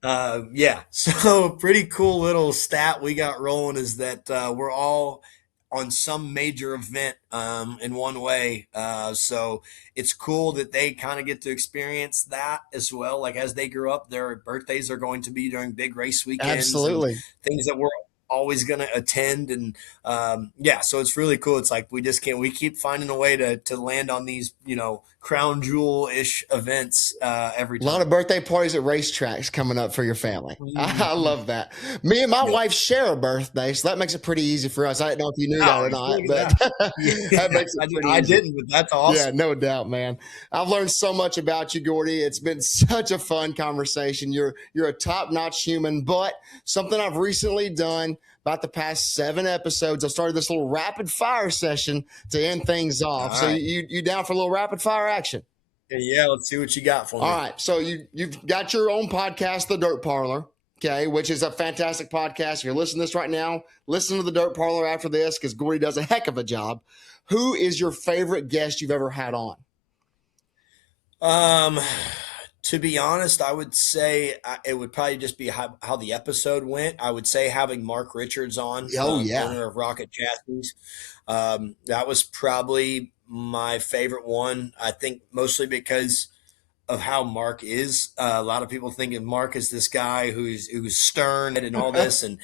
yeah. So a pretty cool little stat we got rolling is that we're all on some major event in one way. So it's cool that they kind of get to experience that as well. Like, as they grew up, their birthdays are going to be during big race weekends. Absolutely. Things that we're always going to attend. And yeah, so it's really cool. It's like we keep finding a way to land on these, crown jewel-ish events every A lot time. of birthday parties at racetracks coming up for your family. I Mhm. love that. Me and my Yep. wife share a birthday, so that makes it pretty easy for us. I don't know if you knew that Wow, or look not, at but that. Yeah, that makes it pretty I easy. didn't, but that's Yeah, awesome. no doubt, man. I've learned so much about you, Gordy. It's been such a fun conversation. You're a top-notch human, but something I've recently done about the past 7 episodes, I started this little rapid fire session to end things All off. So right. you down for a little rapid fire action? Yeah, let's see what you got for All me. right. So you've got your own podcast, The Dirt Parlor, okay, which is a fantastic podcast. If you're listening to this right now, listen to The Dirt Parlor after this because Gordy does a heck of a job. Who is your favorite guest you've ever had on? Um, to be honest, I would say it would probably just be how the episode went. I would say having Mark Richards on, Oh yeah. owner of Rocket Chassis, that was probably my favorite one. I think mostly because of how Mark is. A lot of people think of Mark as this guy who's stern and all this, and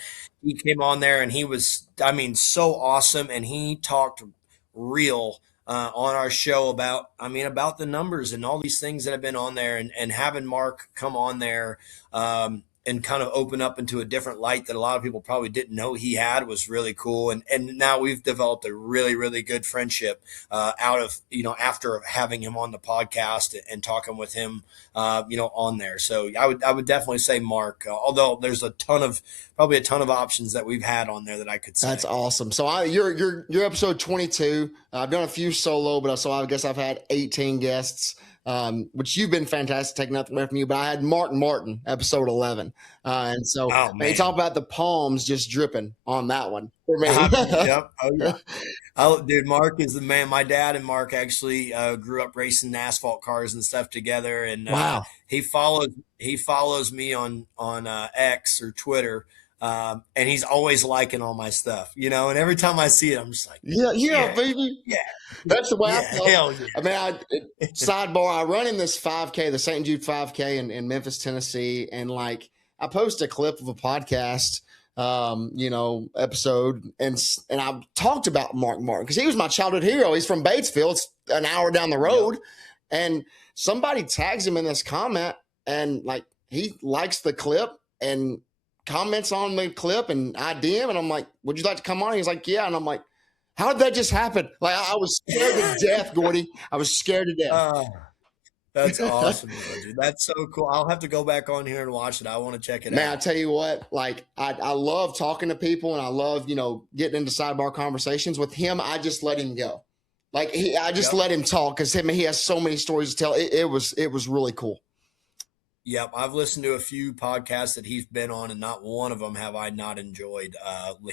he came on there and he was, I mean, so awesome, and he talked real on our show about, I mean, about the numbers and all these things that have been on there, and having Mark come on there and kind of open up into a different light that a lot of people probably didn't know he had was really cool. And now we've developed a really, really good friendship out of, after having him on the podcast and talking with him, on there. So I would definitely say Mark, although there's probably a ton of options that we've had on there that I could say. That's awesome. So you're episode 22. I've done a few solo, but I guess I've had 18 guests, which you've been fantastic. Take nothing away from you, but I had Mark Martin, episode 11, and so Oh they man. talk about the palms just dripping on that one for me. Yep. Oh yeah. Oh, dude, Mark is the man. My dad and Mark actually grew up racing asphalt cars and stuff together, and Wow. he follows me on X or Twitter, and he's always liking all my stuff, And every time I see it, I'm just like, Yeah, yeah, yeah, baby. yeah, That's the way I yeah, feel. hell yeah. I mean, sidebar, I run in this 5K, the St. Jude 5K in Memphis, Tennessee, and like I post a clip of a podcast, episode, and I talked about Mark Martin because he was my childhood hero. He's from Batesville. It's an hour down the road, Yep. and somebody tags him in this comment, and like he likes the clip and comments on the clip, and I DM, and I'm like, "Would you like to come on?" He's like, "Yeah," and I'm like, how did that just happen? Like I was scared to death, Gordy. I was scared to Uh, that's death. awesome, dude. That's so cool. I'll have to go back on here and watch it. I want to check it Man, I out. tell you what, like I love talking to people and I love, getting into sidebar conversations with him. I just let him go. Like I just Yep. let him talk because he has so many stories to tell. It was really cool. Yep, I've listened to a few podcasts that he's been on, and not one of them have I not enjoyed.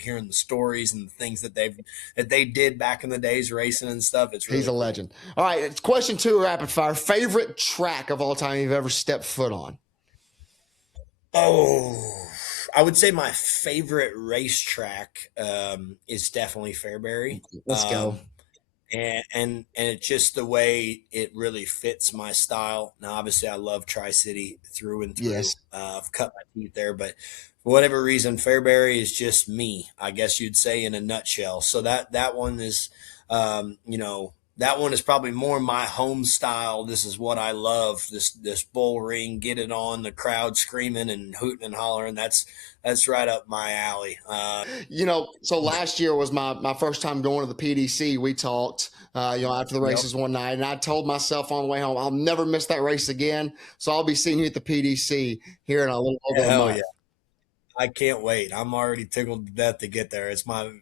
Hearing the stories and the things that they did back in the days racing and stuff. It's really He's a cool. legend. All right, it's question 2, rapid fire. Favorite track of all time you've ever stepped foot on? Oh, I would say my favorite racetrack is definitely Fairbury. Let's go. And it's just the way it really fits my style. Now, obviously, I love Tri City through and through. Yes. I've cut my teeth there, but for whatever reason, Fairbury is just me, I guess you'd say, in a nutshell. So that one is, that one is probably more my home style. This is what I love. This bull ring, get it on, the crowd screaming and hooting and hollering. That's right up my alley. So last year was my first time going to the PDC. We talked, after the races one night, and I told myself on the way home, I'll never miss that race again. So I'll be seeing you at the PDC here in a little over a Hell month. yeah. I can't wait. I'm already tickled to death to get there.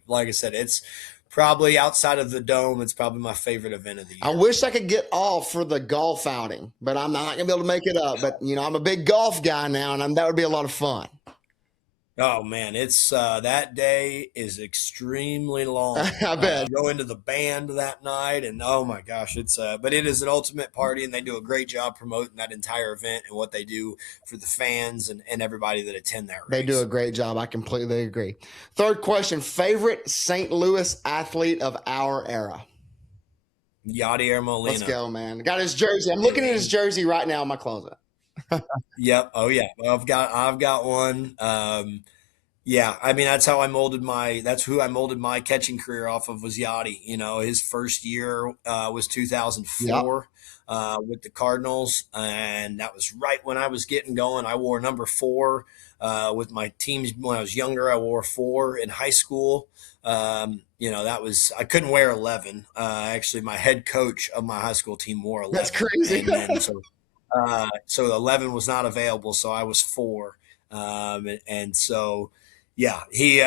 Like I said, it's probably outside of the dome. It's probably my favorite event of the year. I wish I could get off for the golf outing, but I'm not gonna be able to make it up. But I'm a big golf guy now, and that would be a lot of fun. Oh man, it's that day is extremely long. I bet. Go into the band that night, and oh my gosh, but it is an ultimate party, and they do a great job promoting that entire event and what they do for the fans and everybody that attend that race. They do a great job. I completely agree. Third question: favorite St. Louis athlete of our era? Yadier Molina. Let's go, man. Got his jersey. I'm looking at his jersey right now in my closet. Yep. Oh yeah. I've got one. Yeah, I mean that's who I molded my catching career off of was Yachty. His first year was 2004. with the Cardinals, and that was right when I was getting going. I wore number 4 with my teams when I was younger. I wore 4 in high school. That was I couldn't wear 11. Actually, my head coach of my high school team wore That's 11, crazy. and then so 11 was not available, so I was 4, and so yeah, he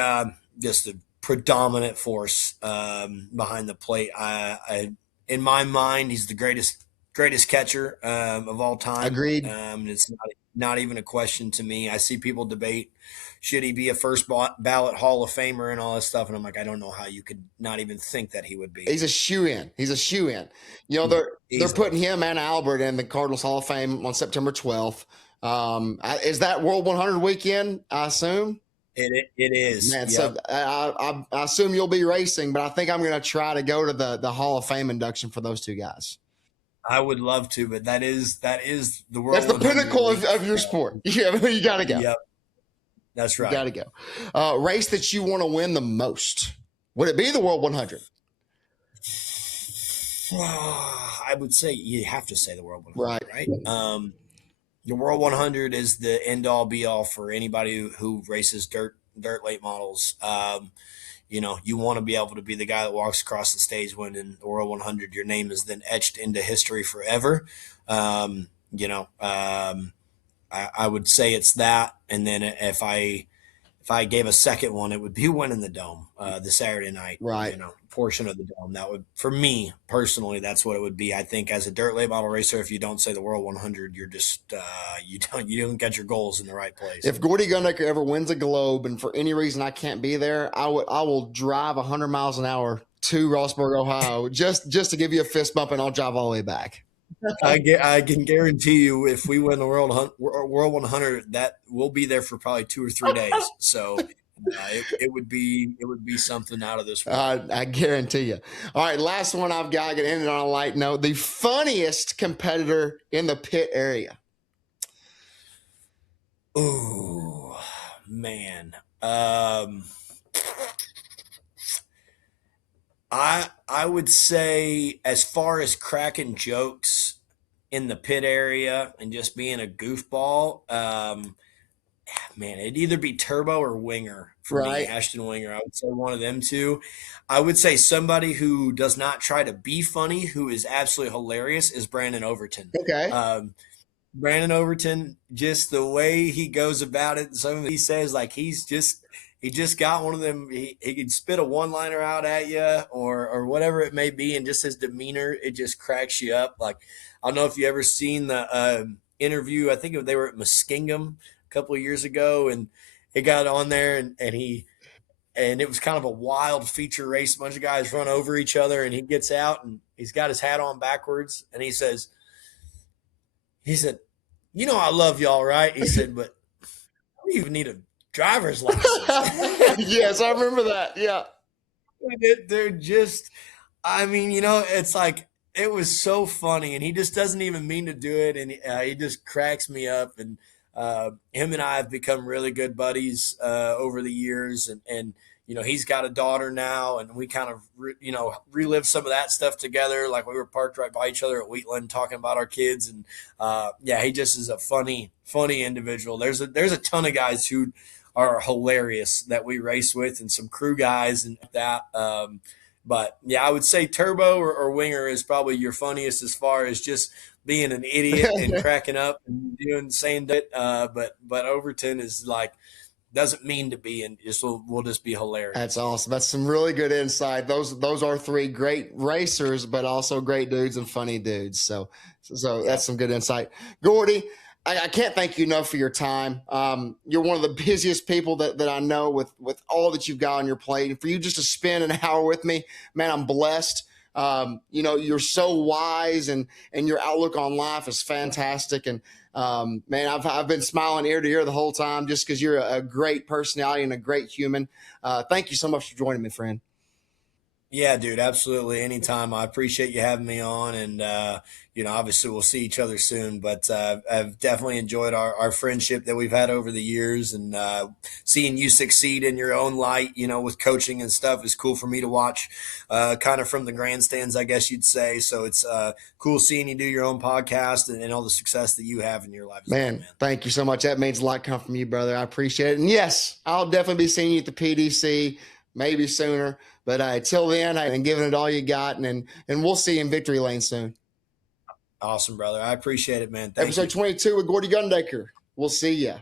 just a predominant force behind the plate. In my mind, he's the greatest catcher of all time. Agreed. It's not even a question to me. I see people debate should he be a first ballot Hall of Famer and all this stuff, and I'm like, I don't know how you could not even think that he would be. He's a shoe in. He's a shoe in. Yeah, They're easily. putting him and Albert in the Cardinals Hall of Fame on September 12th. Is that World 100 weekend? I assume. It is. Man, Yep. so I assume you'll be racing, but I think I'm going to try to go to the Hall of Fame induction for those two guys. I would love to, but that is the world. That's the pinnacle of your sport. Yeah, you got to go. Yep, that's right. You got to go. Race that you want to win the most? Would it be the World 100? I would say you have to say the World 100, right? The World 100 is the end all be all for anybody who races dirt late models. You want to be able to be the guy that walks across the stage winning the World 100. Your name is then etched into history forever. I would say it's that, and then if I gave a second one, it would be winning the Dome, the Saturday night, portion of the Dome. That would, for me personally, that's what it would be. I think as a dirt late model racer, if you don't say the World 100, you're just you don't get your goals in the right place. If Gordy Gundaker ever wins a Globe, and for any reason I can't be there, I will drive 100 miles an hour to Rossburg, Ohio, just to give you a fist bump, and I'll drive all the way back. I can guarantee you, if we win the World 100, that we'll be there for probably 2 or 3 days. So it would be something out of this world. I guarantee you. All right, last one I've got. I can end it on a light note. The funniest competitor in the pit area. Oh man. I would say, as far as cracking jokes in the pit area and just being a goofball, man, it'd either be Turbo or Winger for me, Ashton Winger. I would say one of them two. I would say somebody who does not try to be funny, who is absolutely hilarious, is Brandon Overton. Okay. Brandon Overton, just the way he goes about it, something he says, like he just got one of them. He could spit a one-liner out at you or whatever it may be, and just his demeanor, it just cracks you up. Like, I don't know if you ever seen the interview. I think they were at Muskingum a couple of years ago, and it got on there, and it was kind of a wild feature race. A bunch of guys run over each other, and he gets out, and he's got his hat on backwards, and he said, I love y'all, right? He said, but I don't even need a driver's license. Yes, I remember that. Yeah. They're just, it's like, it was so funny, and he just doesn't even mean to do it, and he just cracks me up. And him and I have become really good buddies over the years, and he's got a daughter now, and we kind of relive some of that stuff together. Like, we were parked right by each other at Wheatland talking about our kids, and he just is a funny individual. There's a ton of guys who are hilarious that we race with, and some crew guys and that. But yeah, I would say Turbo or Winger is probably your funniest, as far as just being an idiot and cracking up and saying that. But Overton is like, doesn't mean to be, and will just be hilarious. That's awesome. That's some really good insight. Those are 3 great racers, but also great dudes and funny dudes. So that's some good insight. Gordy, I can't thank you enough for your time. You're one of the busiest people that I know, with all that you've got on your plate. And for you just to spend an hour with me, man, I'm blessed. You're so wise, and your outlook on life is fantastic. And man, I've been smiling ear to ear the whole time, just because you're a great personality and a great human. Thank you so much for joining me, friend. Yeah, dude, absolutely. Anytime. I appreciate you having me on. And, obviously we'll see each other soon, but I've definitely enjoyed our friendship that we've had over the years. And seeing you succeed in your own light, with coaching and stuff is cool for me to watch, kind of from the grandstands, I guess you'd say. So it's cool seeing you do your own podcast and all the success that you have in your life as well, Man, man. thank you so much. That means a lot coming from you, brother. I appreciate it. And yes, I'll definitely be seeing you at the PDC, maybe sooner. But till then, and giving it all you got, and we'll see you in victory lane soon. Awesome, brother. I appreciate it, man. Thank Episode you. 22 with Gordy Gundaker. We'll see ya.